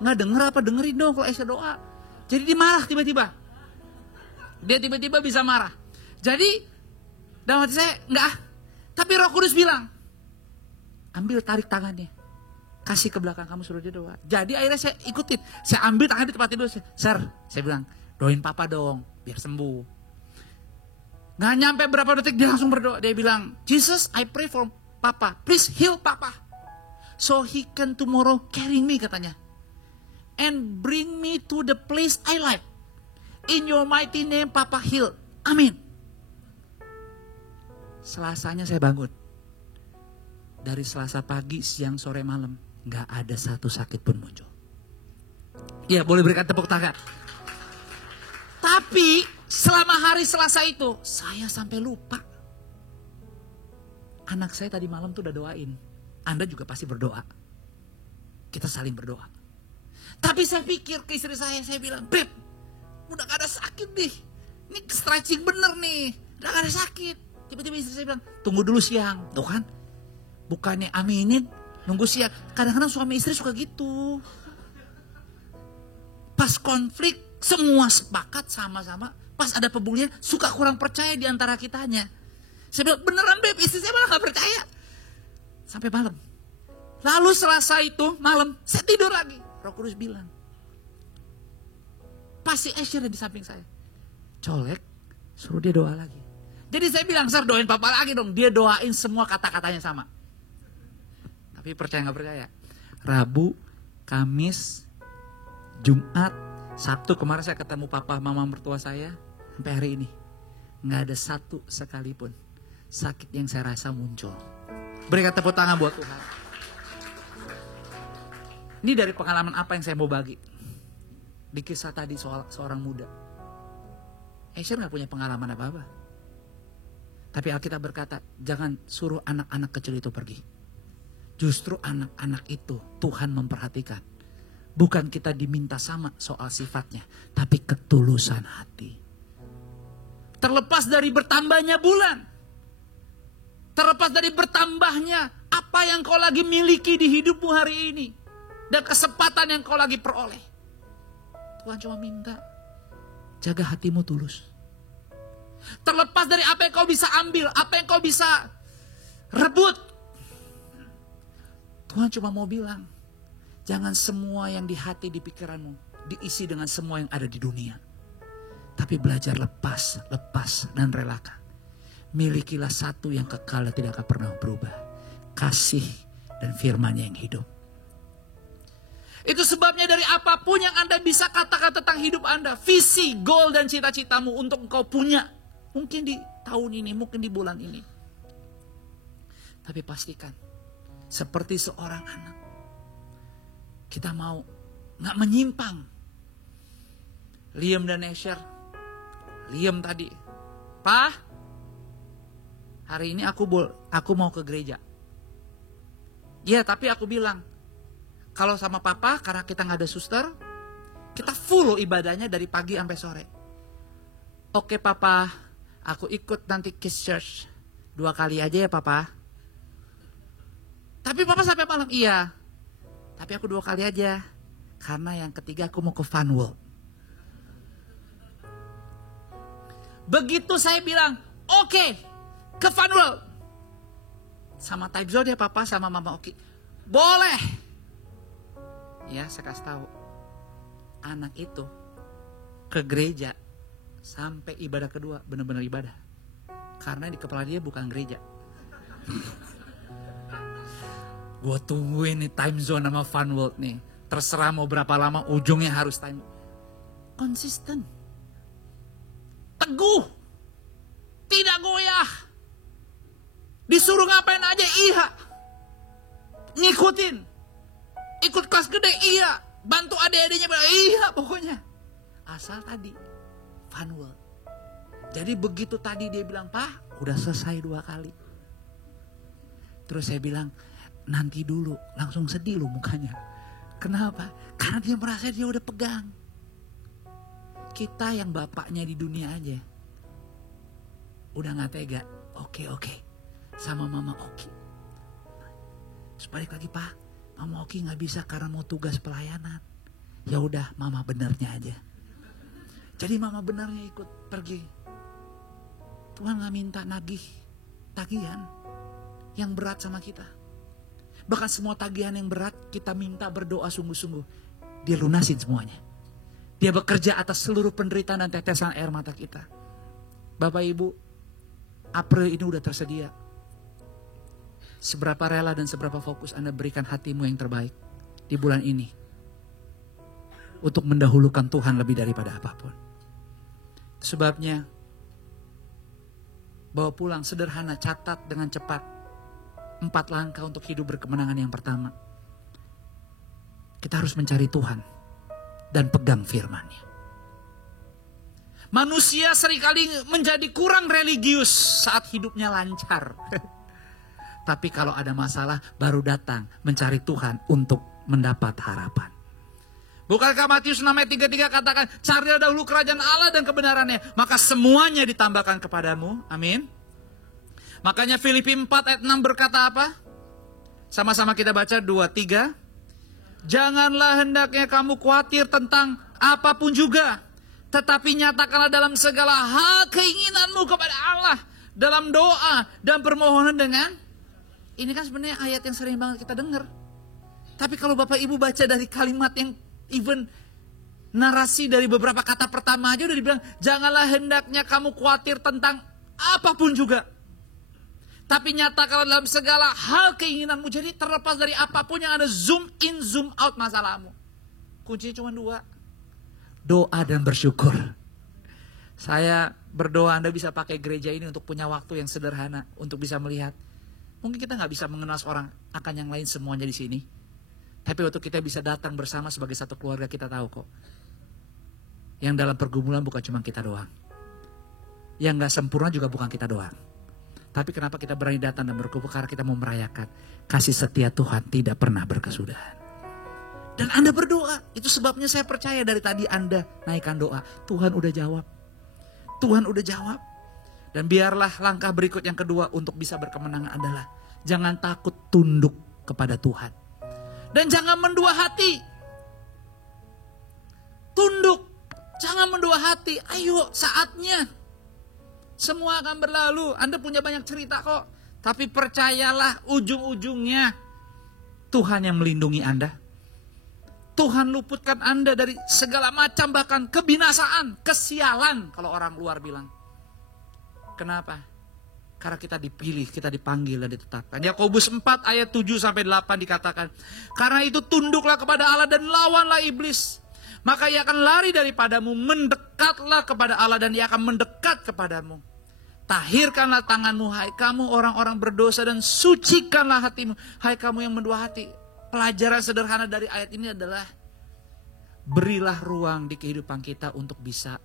Nggak denger apa, dengerin dong kalau Asher doa. Jadi dia marah tiba-tiba. Dia tiba-tiba bisa marah. Jadi dalam hati saya, enggak. Tapi Roh Kudus bilang, ambil tarik tangannya. Kasih ke belakang kamu suruh dia doa. Jadi akhirnya saya ikutin. Saya ambil tangan di tempat tidur. Sir, saya bilang, doain papa dong biar sembuh. Nggak nyampe berapa detik dia langsung berdoa. Dia bilang, Jesus, I pray for Papa. Please heal Papa. So he can tomorrow carry me katanya. And bring me to the place I like. In your mighty name Papa heal. Amin. Selasanya saya bangun. Dari Selasa pagi, siang, sore, malam. Nggak ada satu sakit pun muncul. Ya boleh berikan tepuk tangan. Tapi selama hari Selasa itu, saya sampai lupa. Anak saya tadi malam tuh udah doain. Anda juga pasti berdoa. Kita saling berdoa. Tapi saya pikir ke istri saya bilang, Beb, udah gak ada sakit nih. Ini stretching bener nih. Udah gak ada sakit. Tiba-tiba istri saya bilang, tunggu dulu siang. Tuh kan, bukannya aminin, nunggu siang. Kadang-kadang suami istri suka gitu. Pas konflik, semua sepakat sama-sama. Pas ada pemulihan, suka kurang percaya di antara kitanya. Saya bilang, beneran Beb, istri saya malah gak percaya. Sampai malam. Lalu Selasa itu, malam, saya tidur lagi. Roh Kudus bilang, pasti Asher di samping saya. Colek, suruh dia doa lagi. Jadi saya bilang, Sir doain papa lagi dong. Dia doain semua kata-katanya sama. Tapi percaya gak percaya. Rabu, Kamis, Jumat, Sabtu kemarin saya ketemu papa mama mertua saya. Sampai hari ini. Gak ada satu sekalipun sakit yang saya rasa muncul. Berikan tepuk tangan buat Tuhan. Ini dari pengalaman apa yang saya mau bagi. Di kisah tadi soal seorang muda. Asher gak punya pengalaman apa-apa. Tapi Alkitab berkata, jangan suruh anak-anak kecil itu pergi. Justru anak-anak itu Tuhan memperhatikan. Bukan kita diminta sama soal sifatnya, tapi ketulusan hati. Terlepas dari bertambahnya bulan, terlepas dari bertambahnya apa yang kau lagi miliki di hidupmu hari ini, dan kesempatan yang kau lagi peroleh, Tuhan cuma minta, jaga hatimu tulus. Terlepas dari apa yang kau bisa ambil, apa yang kau bisa rebut, Tuhan cuma mau bilang, jangan semua yang di hati, di pikiranmu diisi dengan semua yang ada di dunia. Tapi belajar lepas, dan relakan. Milikilah satu yang kekal dan tidak akan pernah berubah. Kasih dan firman-Nya yang hidup. Itu sebabnya dari apapun yang Anda bisa katakan tentang hidup Anda, visi, goal, dan cita-citamu untuk engkau punya. Mungkin di tahun ini, mungkin di bulan ini. Tapi pastikan, seperti seorang anak, kita mau gak menyimpang. Liam dan Asher, Liam tadi, "Pak, hari ini aku mau ke gereja." Iya, tapi aku bilang, kalau sama papa, karena kita gak ada suster, kita full ibadahnya dari pagi sampai sore. "Oke papa, aku ikut nanti Kids Church 2 kali aja ya papa." "Tapi papa sampai malam." "Iya, tapi aku 2 kali aja, karena yang ketiga aku mau ke Fun World." Begitu saya bilang, "Oke, ke Fun World." Sama Type Zone ya papa, sama mama Oki. "Boleh." Ya, saya kasih tahu. Anak itu ke gereja sampai ibadah kedua, benar-benar ibadah. Karena di kepala dia bukan gereja. Gue tungguin nih Time Zone sama Fun World nih. Terserah mau berapa lama, ujungnya harus time. Konsisten. Teguh. Tidak goyah. Disuruh ngapain aja, iya. Ngikutin. Ikut kelas gede, iya. Bantu adik-adiknya, iya pokoknya. Asal tadi, Fun World. Jadi begitu tadi dia bilang, "Pak, udah selesai 2 kali." Terus saya bilang, "Nanti dulu." Langsung sedih loh mukanya. Kenapa? Karena dia merasa dia udah pegang. Kita yang bapaknya di dunia aja udah gak tega. Oke. Sama Mama Oki. Terus balik lagi, "Pak, Mama Oki gak bisa karena mau tugas pelayanan." Ya udah, Mama benernya aja. Jadi Mama benernya ikut pergi. Tuhan gak minta tagihan yang berat sama kita. Bahkan semua tagihan yang berat kita minta berdoa sungguh-sungguh. Dia lunasin semuanya. Dia bekerja atas seluruh penderitaan dan tetesan air mata kita. Bapak Ibu, April ini udah tersedia. Seberapa rela dan seberapa fokus Anda berikan hatimu yang terbaik di bulan ini. Untuk mendahulukan Tuhan lebih daripada apapun. Sebabnya, bawa pulang sederhana, catat dengan cepat. 4 langkah untuk hidup berkemenangan yang pertama. Kita harus mencari Tuhan. Dan pegang firman-Nya. Manusia seringkali menjadi kurang religius saat hidupnya lancar. Tapi kalau ada masalah baru datang mencari Tuhan untuk mendapat harapan. Bukankah Matius 6 ayat 33 katakan, "Carilah dahulu kerajaan Allah dan kebenarannya, maka semuanya ditambahkan kepadamu." Amin. Makanya Filipi 4 ayat 6 berkata apa? Sama-sama kita baca 2, 3. "Janganlah hendaknya kamu khawatir tentang apapun juga, tetapi nyatakanlah dalam segala hal keinginanmu kepada Allah dalam doa dan permohonan dengan..." Ini kan sebenarnya ayat yang sering banget kita dengar. Tapi kalau Bapak Ibu baca dari kalimat yang even narasi dari beberapa kata pertama aja udah dibilang, "Janganlah hendaknya kamu khawatir tentang apapun juga, tapi nyatakanlah dalam segala hal keinginanmu." Jadi terlepas dari apapun yang ada, zoom in, zoom out masalahmu. Kuncinya cuma 2. Doa dan bersyukur. Saya berdoa Anda bisa pakai gereja ini untuk punya waktu yang sederhana. Untuk bisa melihat. Mungkin kita gak bisa mengenal seorang akan yang lain semuanya di sini. Tapi waktu kita bisa datang bersama sebagai satu keluarga, kita tahu kok. Yang dalam pergumulan bukan cuma kita doang. Yang gak sempurna juga bukan kita doang. Tapi kenapa kita berani datang dan berkumpul? Karena kita mau merayakan kasih setia Tuhan tidak pernah berkesudahan. Dan Anda berdoa. Itu sebabnya saya percaya dari tadi Anda naikkan doa. Tuhan udah jawab. Tuhan udah jawab. Dan biarlah langkah berikut yang kedua untuk bisa berkemenangan adalah jangan takut tunduk kepada Tuhan. Dan jangan mendua hati. Tunduk. Jangan mendua hati. Ayo saatnya. Semua akan berlalu. Anda punya banyak cerita kok. Tapi percayalah ujung-ujungnya Tuhan yang melindungi Anda. Tuhan luputkan Anda dari segala macam bahkan kebinasaan, kesialan kalau orang luar bilang. Kenapa? Karena kita dipilih, kita dipanggil dan ditetapkan. Yakobus 4 ayat 7-8 dikatakan. Karena itu tunduklah kepada Allah dan lawanlah iblis. Maka ia akan lari daripadamu, mendekatlah kepada Allah dan ia akan mendekat kepadamu. Tahirkanlah tanganmu, hai kamu orang-orang berdosa dan sucikanlah hatimu, hai kamu yang mendua hati. Pelajaran sederhana dari ayat ini adalah berilah ruang di kehidupan kita untuk bisa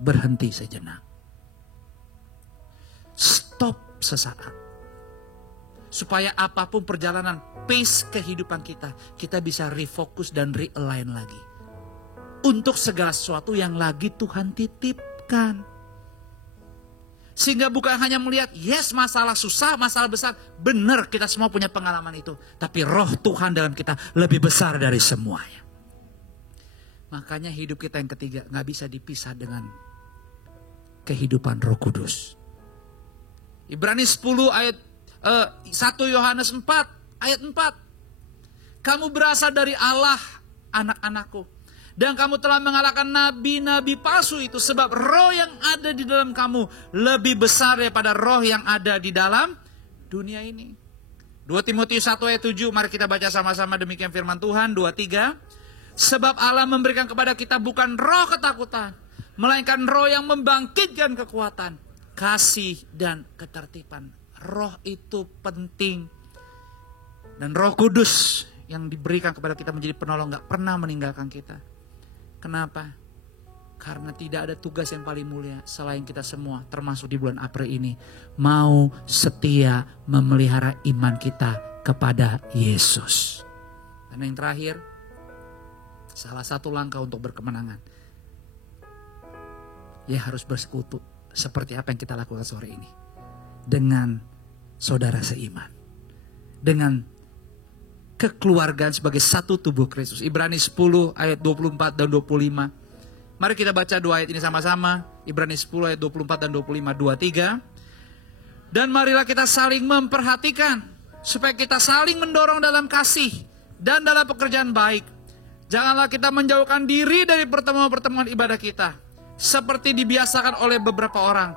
berhenti sejenak. Stop sesaat. Supaya apapun perjalanan, pace kehidupan kita, kita bisa refocus dan realign lagi. Untuk segala sesuatu yang lagi Tuhan titipkan. Sehingga bukan hanya melihat, yes masalah susah, masalah besar. Benar kita semua punya pengalaman itu. Tapi roh Tuhan dalam kita lebih besar dari semuanya. Makanya hidup kita yang ketiga gak bisa dipisah dengan kehidupan Roh Kudus. Ibrani 10 ayat 1 Yohanes 4 ayat 4. Kamu berasal dari Allah, anak-anakku. Dan kamu telah mengalahkan nabi-nabi palsu itu. Sebab roh yang ada di dalam kamu lebih besar daripada roh yang ada di dalam dunia ini. 2 Timotius 1 ayat 7. Mari kita baca sama-sama demikian firman Tuhan. 2-3. Sebab Allah memberikan kepada kita bukan roh ketakutan. Melainkan roh yang membangkitkan kekuatan, kasih dan ketertiban. Roh itu penting. Dan Roh Kudus yang diberikan kepada kita menjadi penolong gak pernah meninggalkan kita. Kenapa? Karena tidak ada tugas yang paling mulia selain kita semua, termasuk di bulan April ini, mau setia memelihara iman kita kepada Yesus. Dan yang terakhir, salah satu langkah untuk berkemenangan, ya harus bersekutu seperti apa yang kita lakukan sore ini dengan saudara seiman, dengan kekeluargaan sebagai satu tubuh Kristus. Ibrani 10 ayat 24 dan 25. Mari kita baca dua ayat ini sama-sama. Ibrani 10 ayat 24 dan 25. 2-3. Dan marilah kita saling memperhatikan, supaya kita saling mendorong dalam kasih dan dalam pekerjaan baik. Janganlah kita menjauhkan diri dari pertemuan-pertemuan ibadah kita, seperti dibiasakan oleh beberapa orang.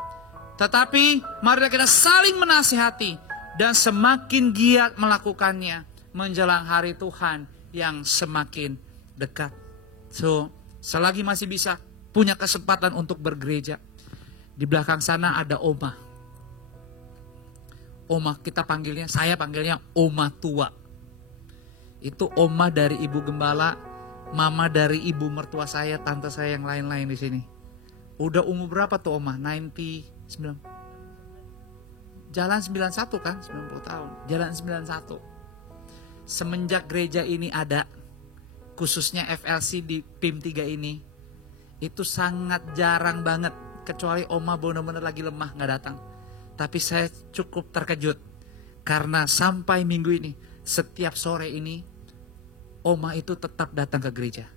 Tetapi marilah kita saling menasihati dan semakin giat melakukannya menjelang hari Tuhan yang semakin dekat. So, selagi masih bisa punya kesempatan untuk bergereja, di belakang sana ada Oma. Oma kita panggilnya, saya panggilnya Oma tua. Itu Oma dari Ibu Gembala, Mama dari Ibu mertua saya, tante saya yang lain-lain di sini. Udah umur berapa tuh Oma? 99. Jalan 91 kan? 90 tahun. Jalan 91. Semenjak gereja ini ada, khususnya FLC di PIM 3 ini, itu sangat jarang banget. Kecuali Oma benar-benar lagi lemah gak datang. Tapi saya cukup terkejut. Karena sampai minggu ini, setiap sore ini, Oma itu tetap datang ke gereja.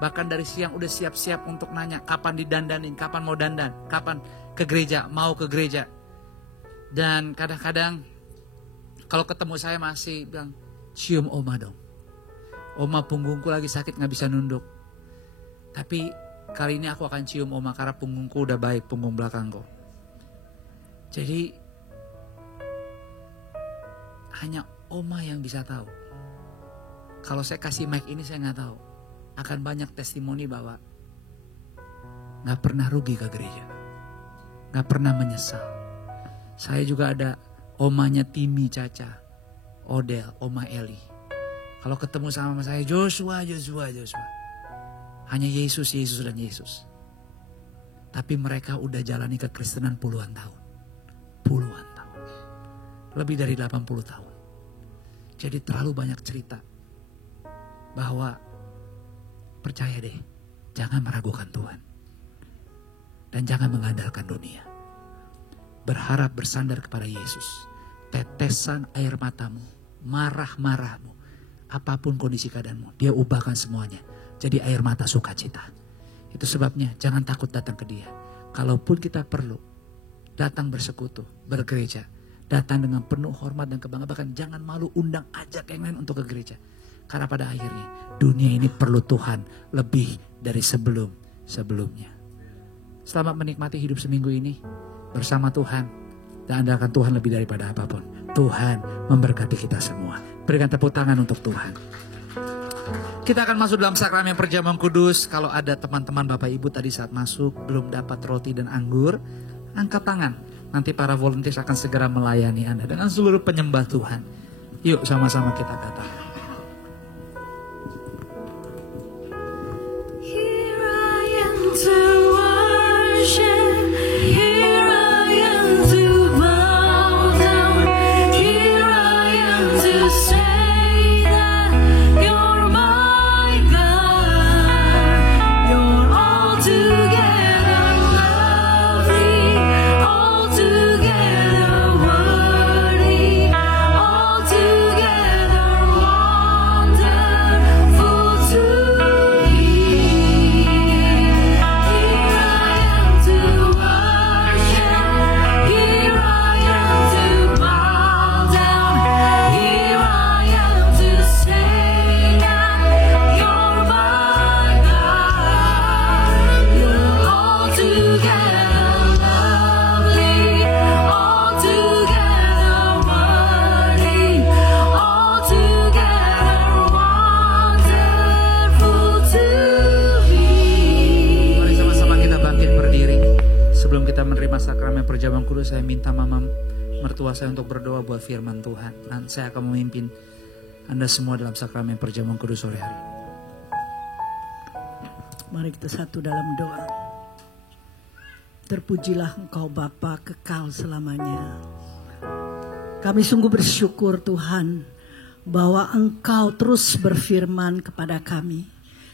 Bahkan dari siang udah siap-siap untuk nanya kapan didandanin, kapan mau dandan, kapan ke gereja, mau ke gereja. Dan kadang-kadang kalau ketemu saya masih bilang, cium Oma dong. Oma punggungku lagi sakit gak bisa nunduk. Tapi kali ini aku akan cium Oma karena punggungku udah baik, punggung belakangku. Jadi hanya Oma yang bisa tahu. Kalau saya kasih mic ini saya gak tahu. Akan banyak testimoni bahwa gak pernah rugi ke gereja. Gak pernah menyesal. Saya juga ada omanya Timi Caca, Odel, Oma Eli. Kalau ketemu sama saya, Joshua. Hanya Yesus, Yesus dan Yesus. Tapi mereka udah jalani kekristenan puluhan tahun. Puluhan tahun. Lebih dari 80 tahun. Jadi terlalu banyak cerita. Bahwa percaya deh, jangan meragukan Tuhan. Dan jangan mengandalkan dunia. Berharap bersandar kepada Yesus. Tetesan air matamu, marahmu, apapun kondisi keadaanmu, Dia ubahkan semuanya jadi air mata sukacita. Itu sebabnya jangan takut datang ke Dia. Kalaupun kita perlu datang bersekutu, bergereja, datang dengan penuh hormat dan kebanggaan, bahkan jangan malu undang ajak yang lain untuk ke gereja. Karena pada akhirnya dunia ini perlu Tuhan lebih dari sebelumnya. Selamat menikmati hidup seminggu ini bersama Tuhan. Dan andalkan Tuhan lebih daripada apapun. Tuhan memberkati kita semua. Berikan tepuk tangan untuk Tuhan. Kita akan masuk dalam sakramen perjamuan kudus. Kalau ada teman-teman Bapak Ibu tadi saat masuk belum dapat roti dan anggur, angkat tangan. Nanti para volunteer akan segera melayani Anda dengan seluruh penyembah Tuhan. Yuk sama-sama kita katakan. Here I am to worship. Here I am to bow down. Here I am to say that you're my God. You're altogether lovely, altogether worthy, altogether wonderful to me. Here I am to worship. Here I am to bow down. Here I am to say that you're my God. You're altogether lovely, altogether worthy, altogether wonderful to me. Mari sama-sama kita bangkit berdiri. Sebelum kita menerima sakramen perjamuan kudus, saya minta mama mertua saya untuk berdoa buat firman Tuhan. Dan saya akan memimpin Anda semua dalam sakramen perjamuan kudus sore hari. Mari kita satu dalam doa. Terpujilah Engkau Bapa kekal selamanya. Kami sungguh bersyukur Tuhan bahwa Engkau terus berfirman kepada kami.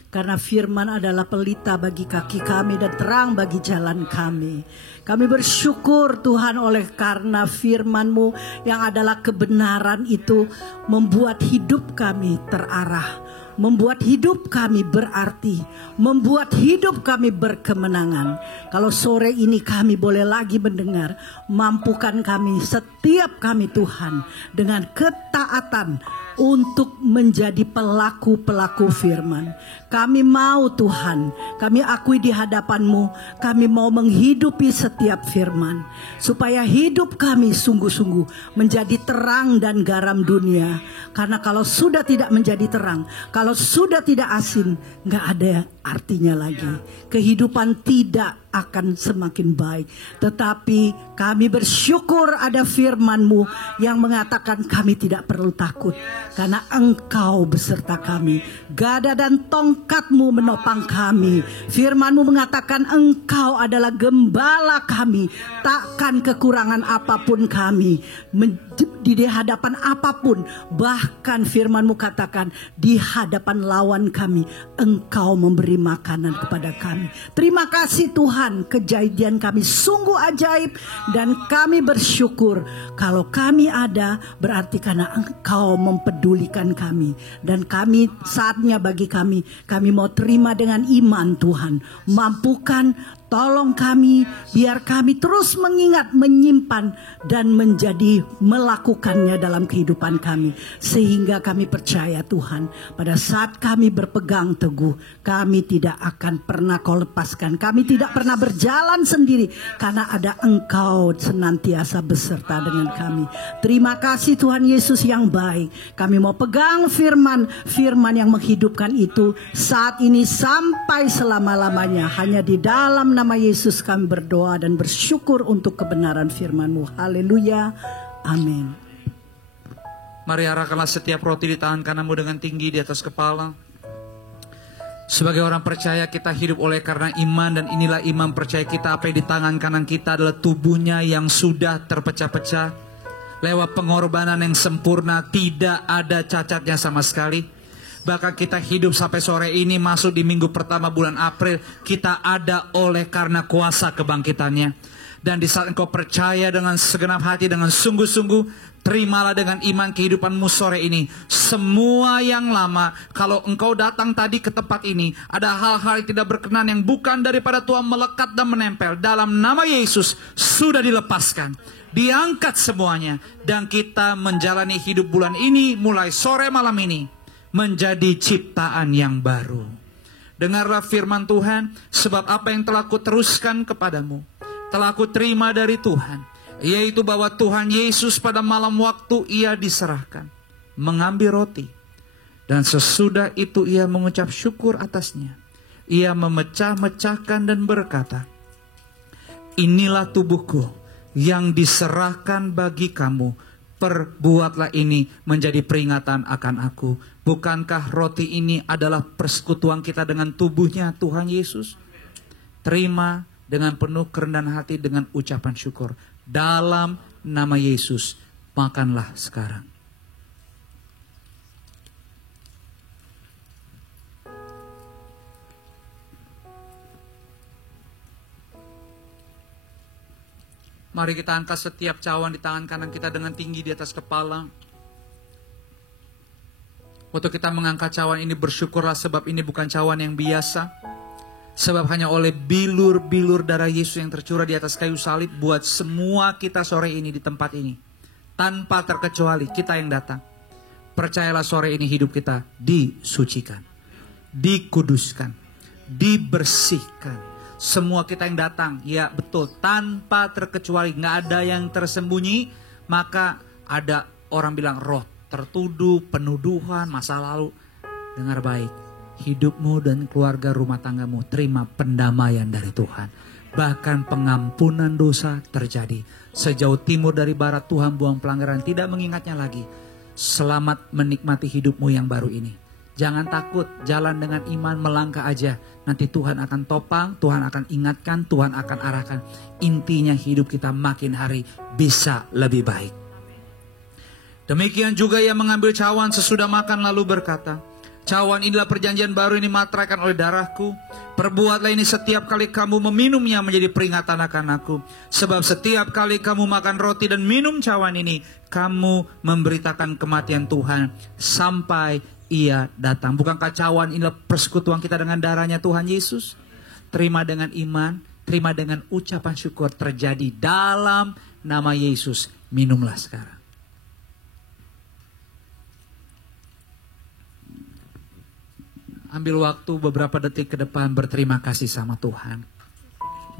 Karena firman adalah pelita bagi kaki kami dan terang bagi jalan kami. Kami bersyukur Tuhan oleh karena firman-Mu yang adalah kebenaran itu membuat hidup kami terarah. Membuat hidup kami berarti, membuat hidup kami berkemenangan. Kalau sore ini kami boleh lagi mendengar, mampukan kami, setiap kami Tuhan, dengan ketaatan untuk menjadi pelaku-pelaku firman. Kami mau Tuhan, kami akui di hadapan-Mu, kami mau menghidupi setiap firman. Supaya hidup kami sungguh-sungguh menjadi terang dan garam dunia. Karena kalau sudah tidak menjadi terang, kalau sudah tidak asin, gak ada artinya lagi. Kehidupan tidak akan semakin baik. Tetapi kami bersyukur ada firman-Mu yang mengatakan kami tidak perlu takut. Karena Engkau beserta kami. Gada dan tongkat-Mu menopang kami. Firman-Mu mengatakan Engkau adalah gembala kami. Takkan kekurangan apapun kami. Di hadapan apapun. Bahkan firman-Mu katakan di hadapan lawan kami Engkau memberi makanan kepada kami. Terima kasih Tuhan, kejadian kami sungguh ajaib dan kami bersyukur kalau kami ada berarti karena Engkau mempedulikan kami. Dan kami saatnya bagi kami mau terima dengan iman Tuhan. Mampukan, tolong kami, biar kami terus mengingat, menyimpan, dan menjadi melakukannya dalam kehidupan kami. Sehingga kami percaya Tuhan, pada saat kami berpegang teguh, kami tidak akan pernah Kau lepaskan. Kami tidak pernah berjalan sendiri, karena ada Engkau senantiasa beserta dengan kami. Terima kasih Tuhan Yesus yang baik. Kami mau pegang firman yang menghidupkan itu saat ini sampai selama-lamanya. Hanya di dalam nama Yesus kami berdoa dan bersyukur untuk kebenaran firman-Mu. Haleluya. Amin. Mari arahkanlah setiap roti di tangan kananmu dengan tinggi di atas kepala. Sebagai orang percaya kita hidup oleh karena iman, dan inilah iman percaya kita. Apa yang di tangan kanan kita adalah tubuhnya yang sudah terpecah-pecah lewat pengorbanan yang sempurna, tidak ada cacatnya sama sekali. Bahkan kita hidup sampai sore ini, masuk di minggu pertama bulan April, kita ada oleh karena kuasa kebangkitannya. Dan di saat engkau percaya dengan segenap hati, dengan sungguh-sungguh, terimalah dengan iman kehidupanmu sore ini. Semua yang lama, kalau engkau datang tadi ke tempat ini, ada hal-hal yang tidak berkenan yang bukan daripada Tuhan melekat dan menempel. Dalam nama Yesus sudah dilepaskan, diangkat semuanya. Dan kita menjalani hidup bulan ini, mulai sore malam ini, menjadi ciptaan yang baru. Dengarlah firman Tuhan, sebab apa yang telah kuteruskan kepadamu, telah aku terima dari Tuhan, yaitu bahwa Tuhan Yesus pada malam waktu ia diserahkan, mengambil roti, dan sesudah itu ia mengucap syukur atasnya. Ia memecah-mecahkan dan berkata, inilah tubuhku yang diserahkan bagi kamu, perbuatlah ini menjadi peringatan akan aku. Bukankah roti ini adalah persekutuan kita dengan tubuhnya Tuhan Yesus? Terima dengan penuh kerendahan hati, dengan ucapan syukur. Dalam nama Yesus, makanlah sekarang. Mari kita angkat setiap cawan di tangan kanan kita dengan tinggi di atas kepala. Waktu kita mengangkat cawan ini, bersyukurlah sebab ini bukan cawan yang biasa. Sebab hanya oleh bilur-bilur darah Yesus yang tercurah di atas kayu salib, buat semua kita sore ini di tempat ini, tanpa terkecuali kita yang datang, percayalah sore ini hidup kita disucikan, dikuduskan, dibersihkan. Semua kita yang datang, ya betul, tanpa terkecuali, gak ada yang tersembunyi. Maka ada orang bilang roh tertuduh, penuduhan, masa lalu. Dengar baik, hidupmu dan keluarga rumah tanggamu terima pendamaian dari Tuhan. Bahkan pengampunan dosa terjadi. Sejauh timur dari barat Tuhan buang pelanggaran, tidak mengingatnya lagi. Selamat menikmati hidupmu yang baru ini. Jangan takut, jalan dengan iman, melangkah aja. Nanti Tuhan akan topang, Tuhan akan ingatkan, Tuhan akan arahkan. Intinya hidup kita makin hari bisa lebih baik. Demikian juga ia mengambil cawan sesudah makan lalu berkata, cawan inilah perjanjian baru ini materaikan oleh darahku. Perbuatlah ini setiap kali kamu meminumnya menjadi peringatan akan aku. Sebab setiap kali kamu makan roti dan minum cawan ini, kamu memberitakan kematian Tuhan sampai ia datang. Bukankah cawan inilah persekutuan kita dengan darahnya Tuhan Yesus? Terima dengan iman, terima dengan ucapan syukur, terjadi dalam nama Yesus. Minumlah sekarang. Ambil waktu beberapa detik ke depan berterima kasih sama Tuhan.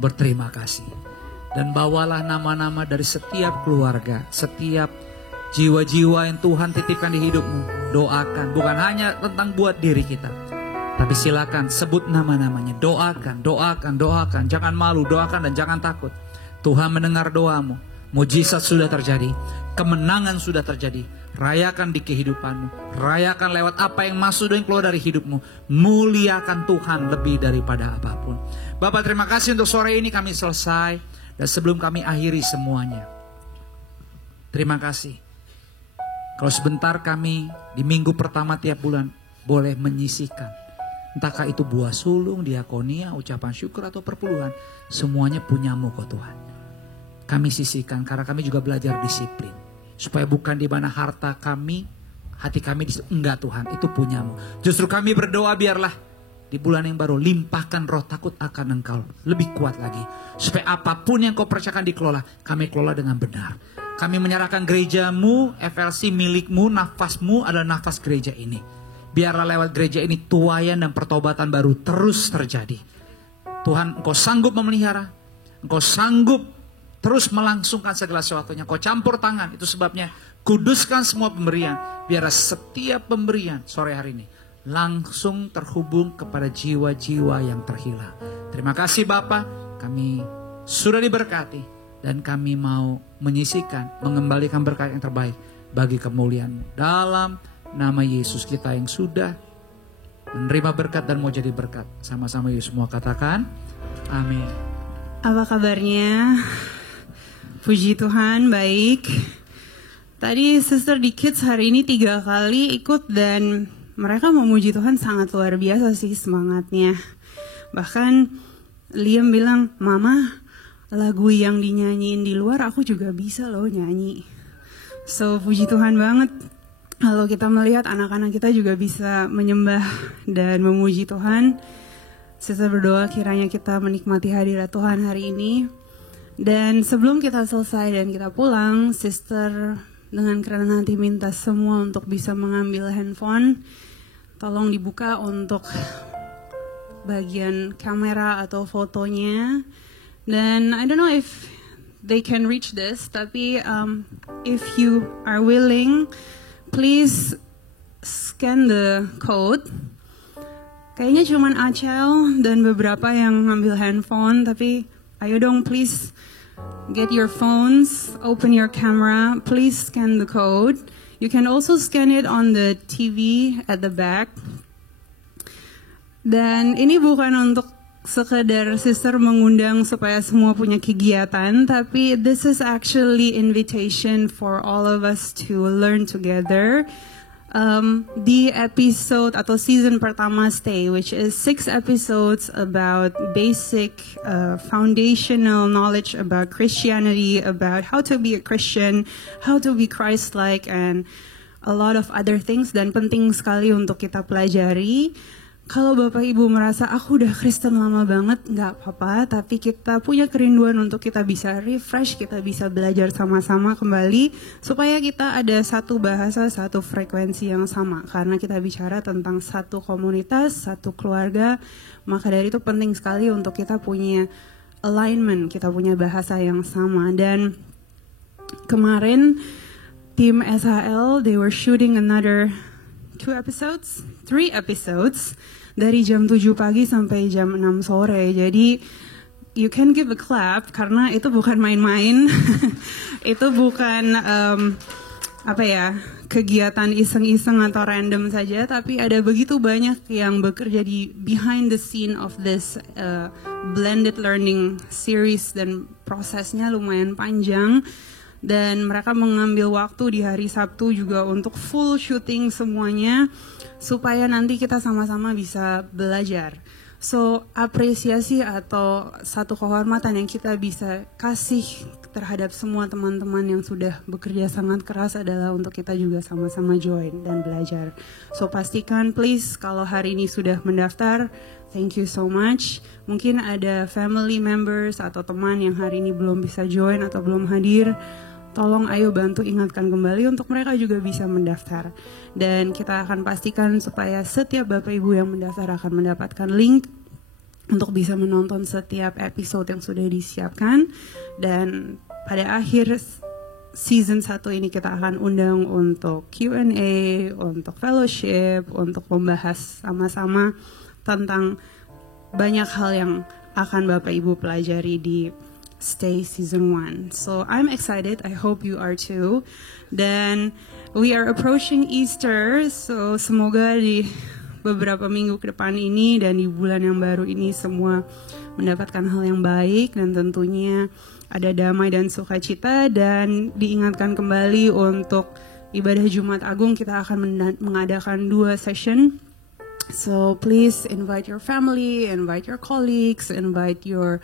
Berterima kasih. Dan bawalah nama-nama dari setiap keluarga, setiap jiwa-jiwa yang Tuhan titipkan di hidupmu. Doakan, bukan hanya tentang buat diri kita, tapi silakan sebut nama-namanya. Doakan, doakan, doakan. Jangan malu, doakan dan jangan takut. Tuhan mendengar doamu. Mujizat sudah terjadi, kemenangan sudah terjadi. Rayakan di kehidupanmu, rayakan lewat apa yang masuk dan keluar dari hidupmu. Muliakan Tuhan lebih daripada apapun. Bapak, terima kasih untuk sore ini kami selesai. Dan sebelum kami akhiri semuanya, terima kasih. Kalau sebentar kami di minggu pertama tiap bulan boleh menyisihkan, entahkah itu buah sulung, diakonia, ucapan syukur atau perpuluhan, semuanya punyamu kok Tuhan. Kami sisihkan karena kami juga belajar disiplin. Supaya bukan di mana harta kami, hati kami, enggak Tuhan, itu punyamu. Justru kami berdoa biarlah di bulan yang baru limpahkan roh takut akan Engkau lebih kuat lagi. Supaya apapun yang kau percayakan dikelola, kami kelola dengan benar. Kami menyerahkan gerejamu, FLC milikmu, nafasmu adalah nafas gereja ini. Biarlah lewat gereja ini tuaian dan pertobatan baru terus terjadi. Tuhan, Engkau sanggup memelihara, Engkau sanggup terus melangsungkan segala sesuatunya. Kau campur tangan, itu sebabnya kuduskan semua pemberian. Biar setiap pemberian sore hari ini langsung terhubung kepada jiwa-jiwa yang terhilang. Terima kasih Bapa, kami sudah diberkati. Dan kami mau menyisihkan, mengembalikan berkat yang terbaik bagi kemuliaan-Mu. Dalam nama Yesus kita yang sudah menerima berkat dan mau jadi berkat. Sama-sama yuk semua katakan, amin. Apa kabarnya? Puji Tuhan, baik. Tadi Sister di Kids hari ini 3 kali ikut dan mereka memuji Tuhan sangat luar biasa sih semangatnya. Bahkan Liam bilang, Mama, lagu yang dinyanyiin di luar aku juga bisa loh nyanyi. So puji Tuhan banget kalau kita melihat anak-anak kita juga bisa menyembah dan memuji Tuhan. Sister berdoa kiranya kita menikmati hadirat Tuhan hari ini. Dan sebelum kita selesai dan kita pulang, Sister dengan kerendahan hati minta semua untuk bisa mengambil handphone. Tolong dibuka untuk bagian kamera atau fotonya. Dan I don't know if they can reach this, tapi if you are willing, please scan the code. Kayaknya cuman Acel dan beberapa yang ngambil handphone, tapi ayo dong please get your phones, open your camera, please scan the code. You can also scan it on the TV at the back. Dan ini bukan untuk sekedar Sister mengundang supaya semua punya kegiatan, tapi this is actually invitation for all of us to learn together. Di episode atau season pertama Stay, which is 6 episodes about basic foundational knowledge about Christianity, about how to be a Christian, how to be Christ-like, and a lot of other things. Dan penting sekali untuk kita pelajari. Kalau Bapak Ibu merasa aku udah Kristen lama banget, nggak apa-apa, tapi kita punya kerinduan untuk kita bisa refresh, kita bisa belajar sama-sama kembali, supaya kita ada satu bahasa, satu frekuensi yang sama. Karena kita bicara tentang satu komunitas, satu keluarga, maka dari itu penting sekali untuk kita punya alignment, kita punya bahasa yang sama. Dan kemarin tim SHL, they were shooting another 3 episodes, dari jam 7 pagi sampai jam 6 sore. Jadi you can give a clap karena itu bukan main-main. Itu bukan kegiatan iseng-iseng atau random saja, tapi ada begitu banyak yang bekerja di behind the scene of this blended learning series, dan prosesnya lumayan panjang. Dan mereka mengambil waktu di hari Sabtu juga untuk full shooting semuanya, supaya nanti kita sama-sama bisa belajar. So, apresiasi atau satu kehormatan yang kita bisa kasih terhadap semua teman-teman yang sudah bekerja sangat keras adalah untuk kita juga sama-sama join dan belajar. So, pastikan please kalau hari ini sudah mendaftar, thank you so much. Mungkin ada family members atau teman yang hari ini belum bisa join atau belum hadir, tolong ayo bantu ingatkan kembali untuk mereka juga bisa mendaftar. Dan kita akan pastikan supaya setiap Bapak Ibu yang mendaftar akan mendapatkan link untuk bisa menonton setiap episode yang sudah disiapkan. Dan pada akhir season 1 ini kita akan undang untuk Q&A, untuk fellowship, untuk membahas sama-sama tentang banyak hal yang akan Bapak Ibu pelajari di Stay Season 1. So I'm excited, I hope you are too. Dan we are approaching Easter, so semoga di beberapa minggu ke depan ini dan di bulan yang baru ini semua mendapatkan hal yang baik, dan tentunya ada damai dan sukacita. Dan diingatkan kembali untuk ibadah Jumat Agung, kita akan mengadakan 2 session. So please invite your family, invite your colleagues, invite your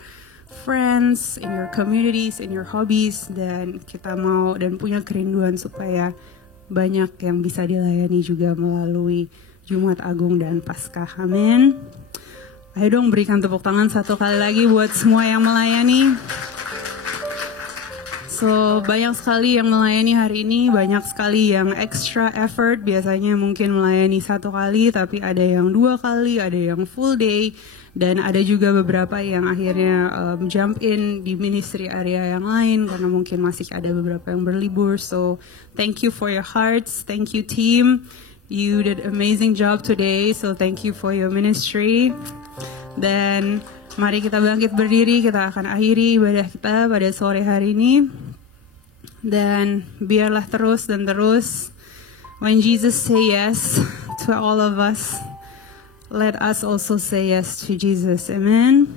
friends, in your communities, in your hobbies. Dan kita mau dan punya kerinduan supaya banyak yang bisa dilayani juga melalui Jumat Agung dan Paskah. Amin. Ayo dong berikan tepuk tangan satu kali lagi buat semua yang melayani. So banyak sekali yang melayani hari ini, banyak sekali yang extra effort. Biasanya mungkin melayani 1 kali, tapi ada yang 2 kali, ada yang full day. Dan ada juga beberapa yang akhirnya jump in di ministry area yang lain karena mungkin masih ada beberapa yang berlibur. So thank you for your hearts, thank you team, you did amazing job today. So thank you for your ministry. Dan mari kita bangkit berdiri, kita akan akhiri ibadah kita pada sore hari ini. Dan biarlah terus dan terus, when Jesus say yes to all of us, let us also say yes to Jesus. Amen.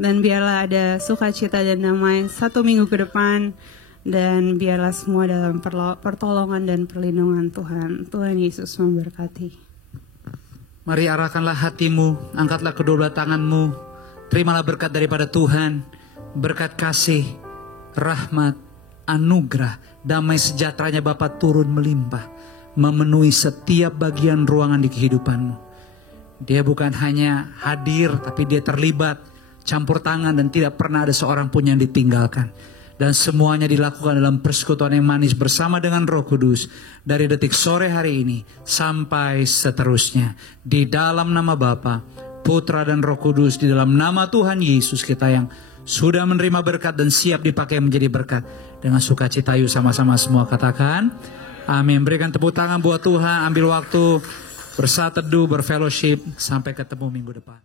Dan biarlah ada sukacita dan damai 1 minggu ke depan. Dan biarlah semua dalam pertolongan dan perlindungan Tuhan. Tuhan Yesus memberkati. Mari arahkanlah hatimu, angkatlah kedua belah tanganmu. Terimalah berkat daripada Tuhan. Berkat kasih, rahmat, anugerah, damai sejahteranya Bapa turun melimpah. Memenuhi setiap bagian ruangan di kehidupanmu. Dia bukan hanya hadir, tapi dia terlibat, campur tangan, dan tidak pernah ada seorang pun yang ditinggalkan. Dan semuanya dilakukan dalam persekutuan yang manis bersama dengan Roh Kudus. Dari detik sore hari ini sampai seterusnya. Di dalam nama Bapa, Putra dan Roh Kudus. Di dalam nama Tuhan Yesus kita yang sudah menerima berkat dan siap dipakai menjadi berkat. Dengan sukacita yuk sama-sama semua katakan. Amin. Berikan tepuk tangan buat Tuhan. Ambil waktu bersaat teduh, berfellowship. Sampai ketemu minggu depan.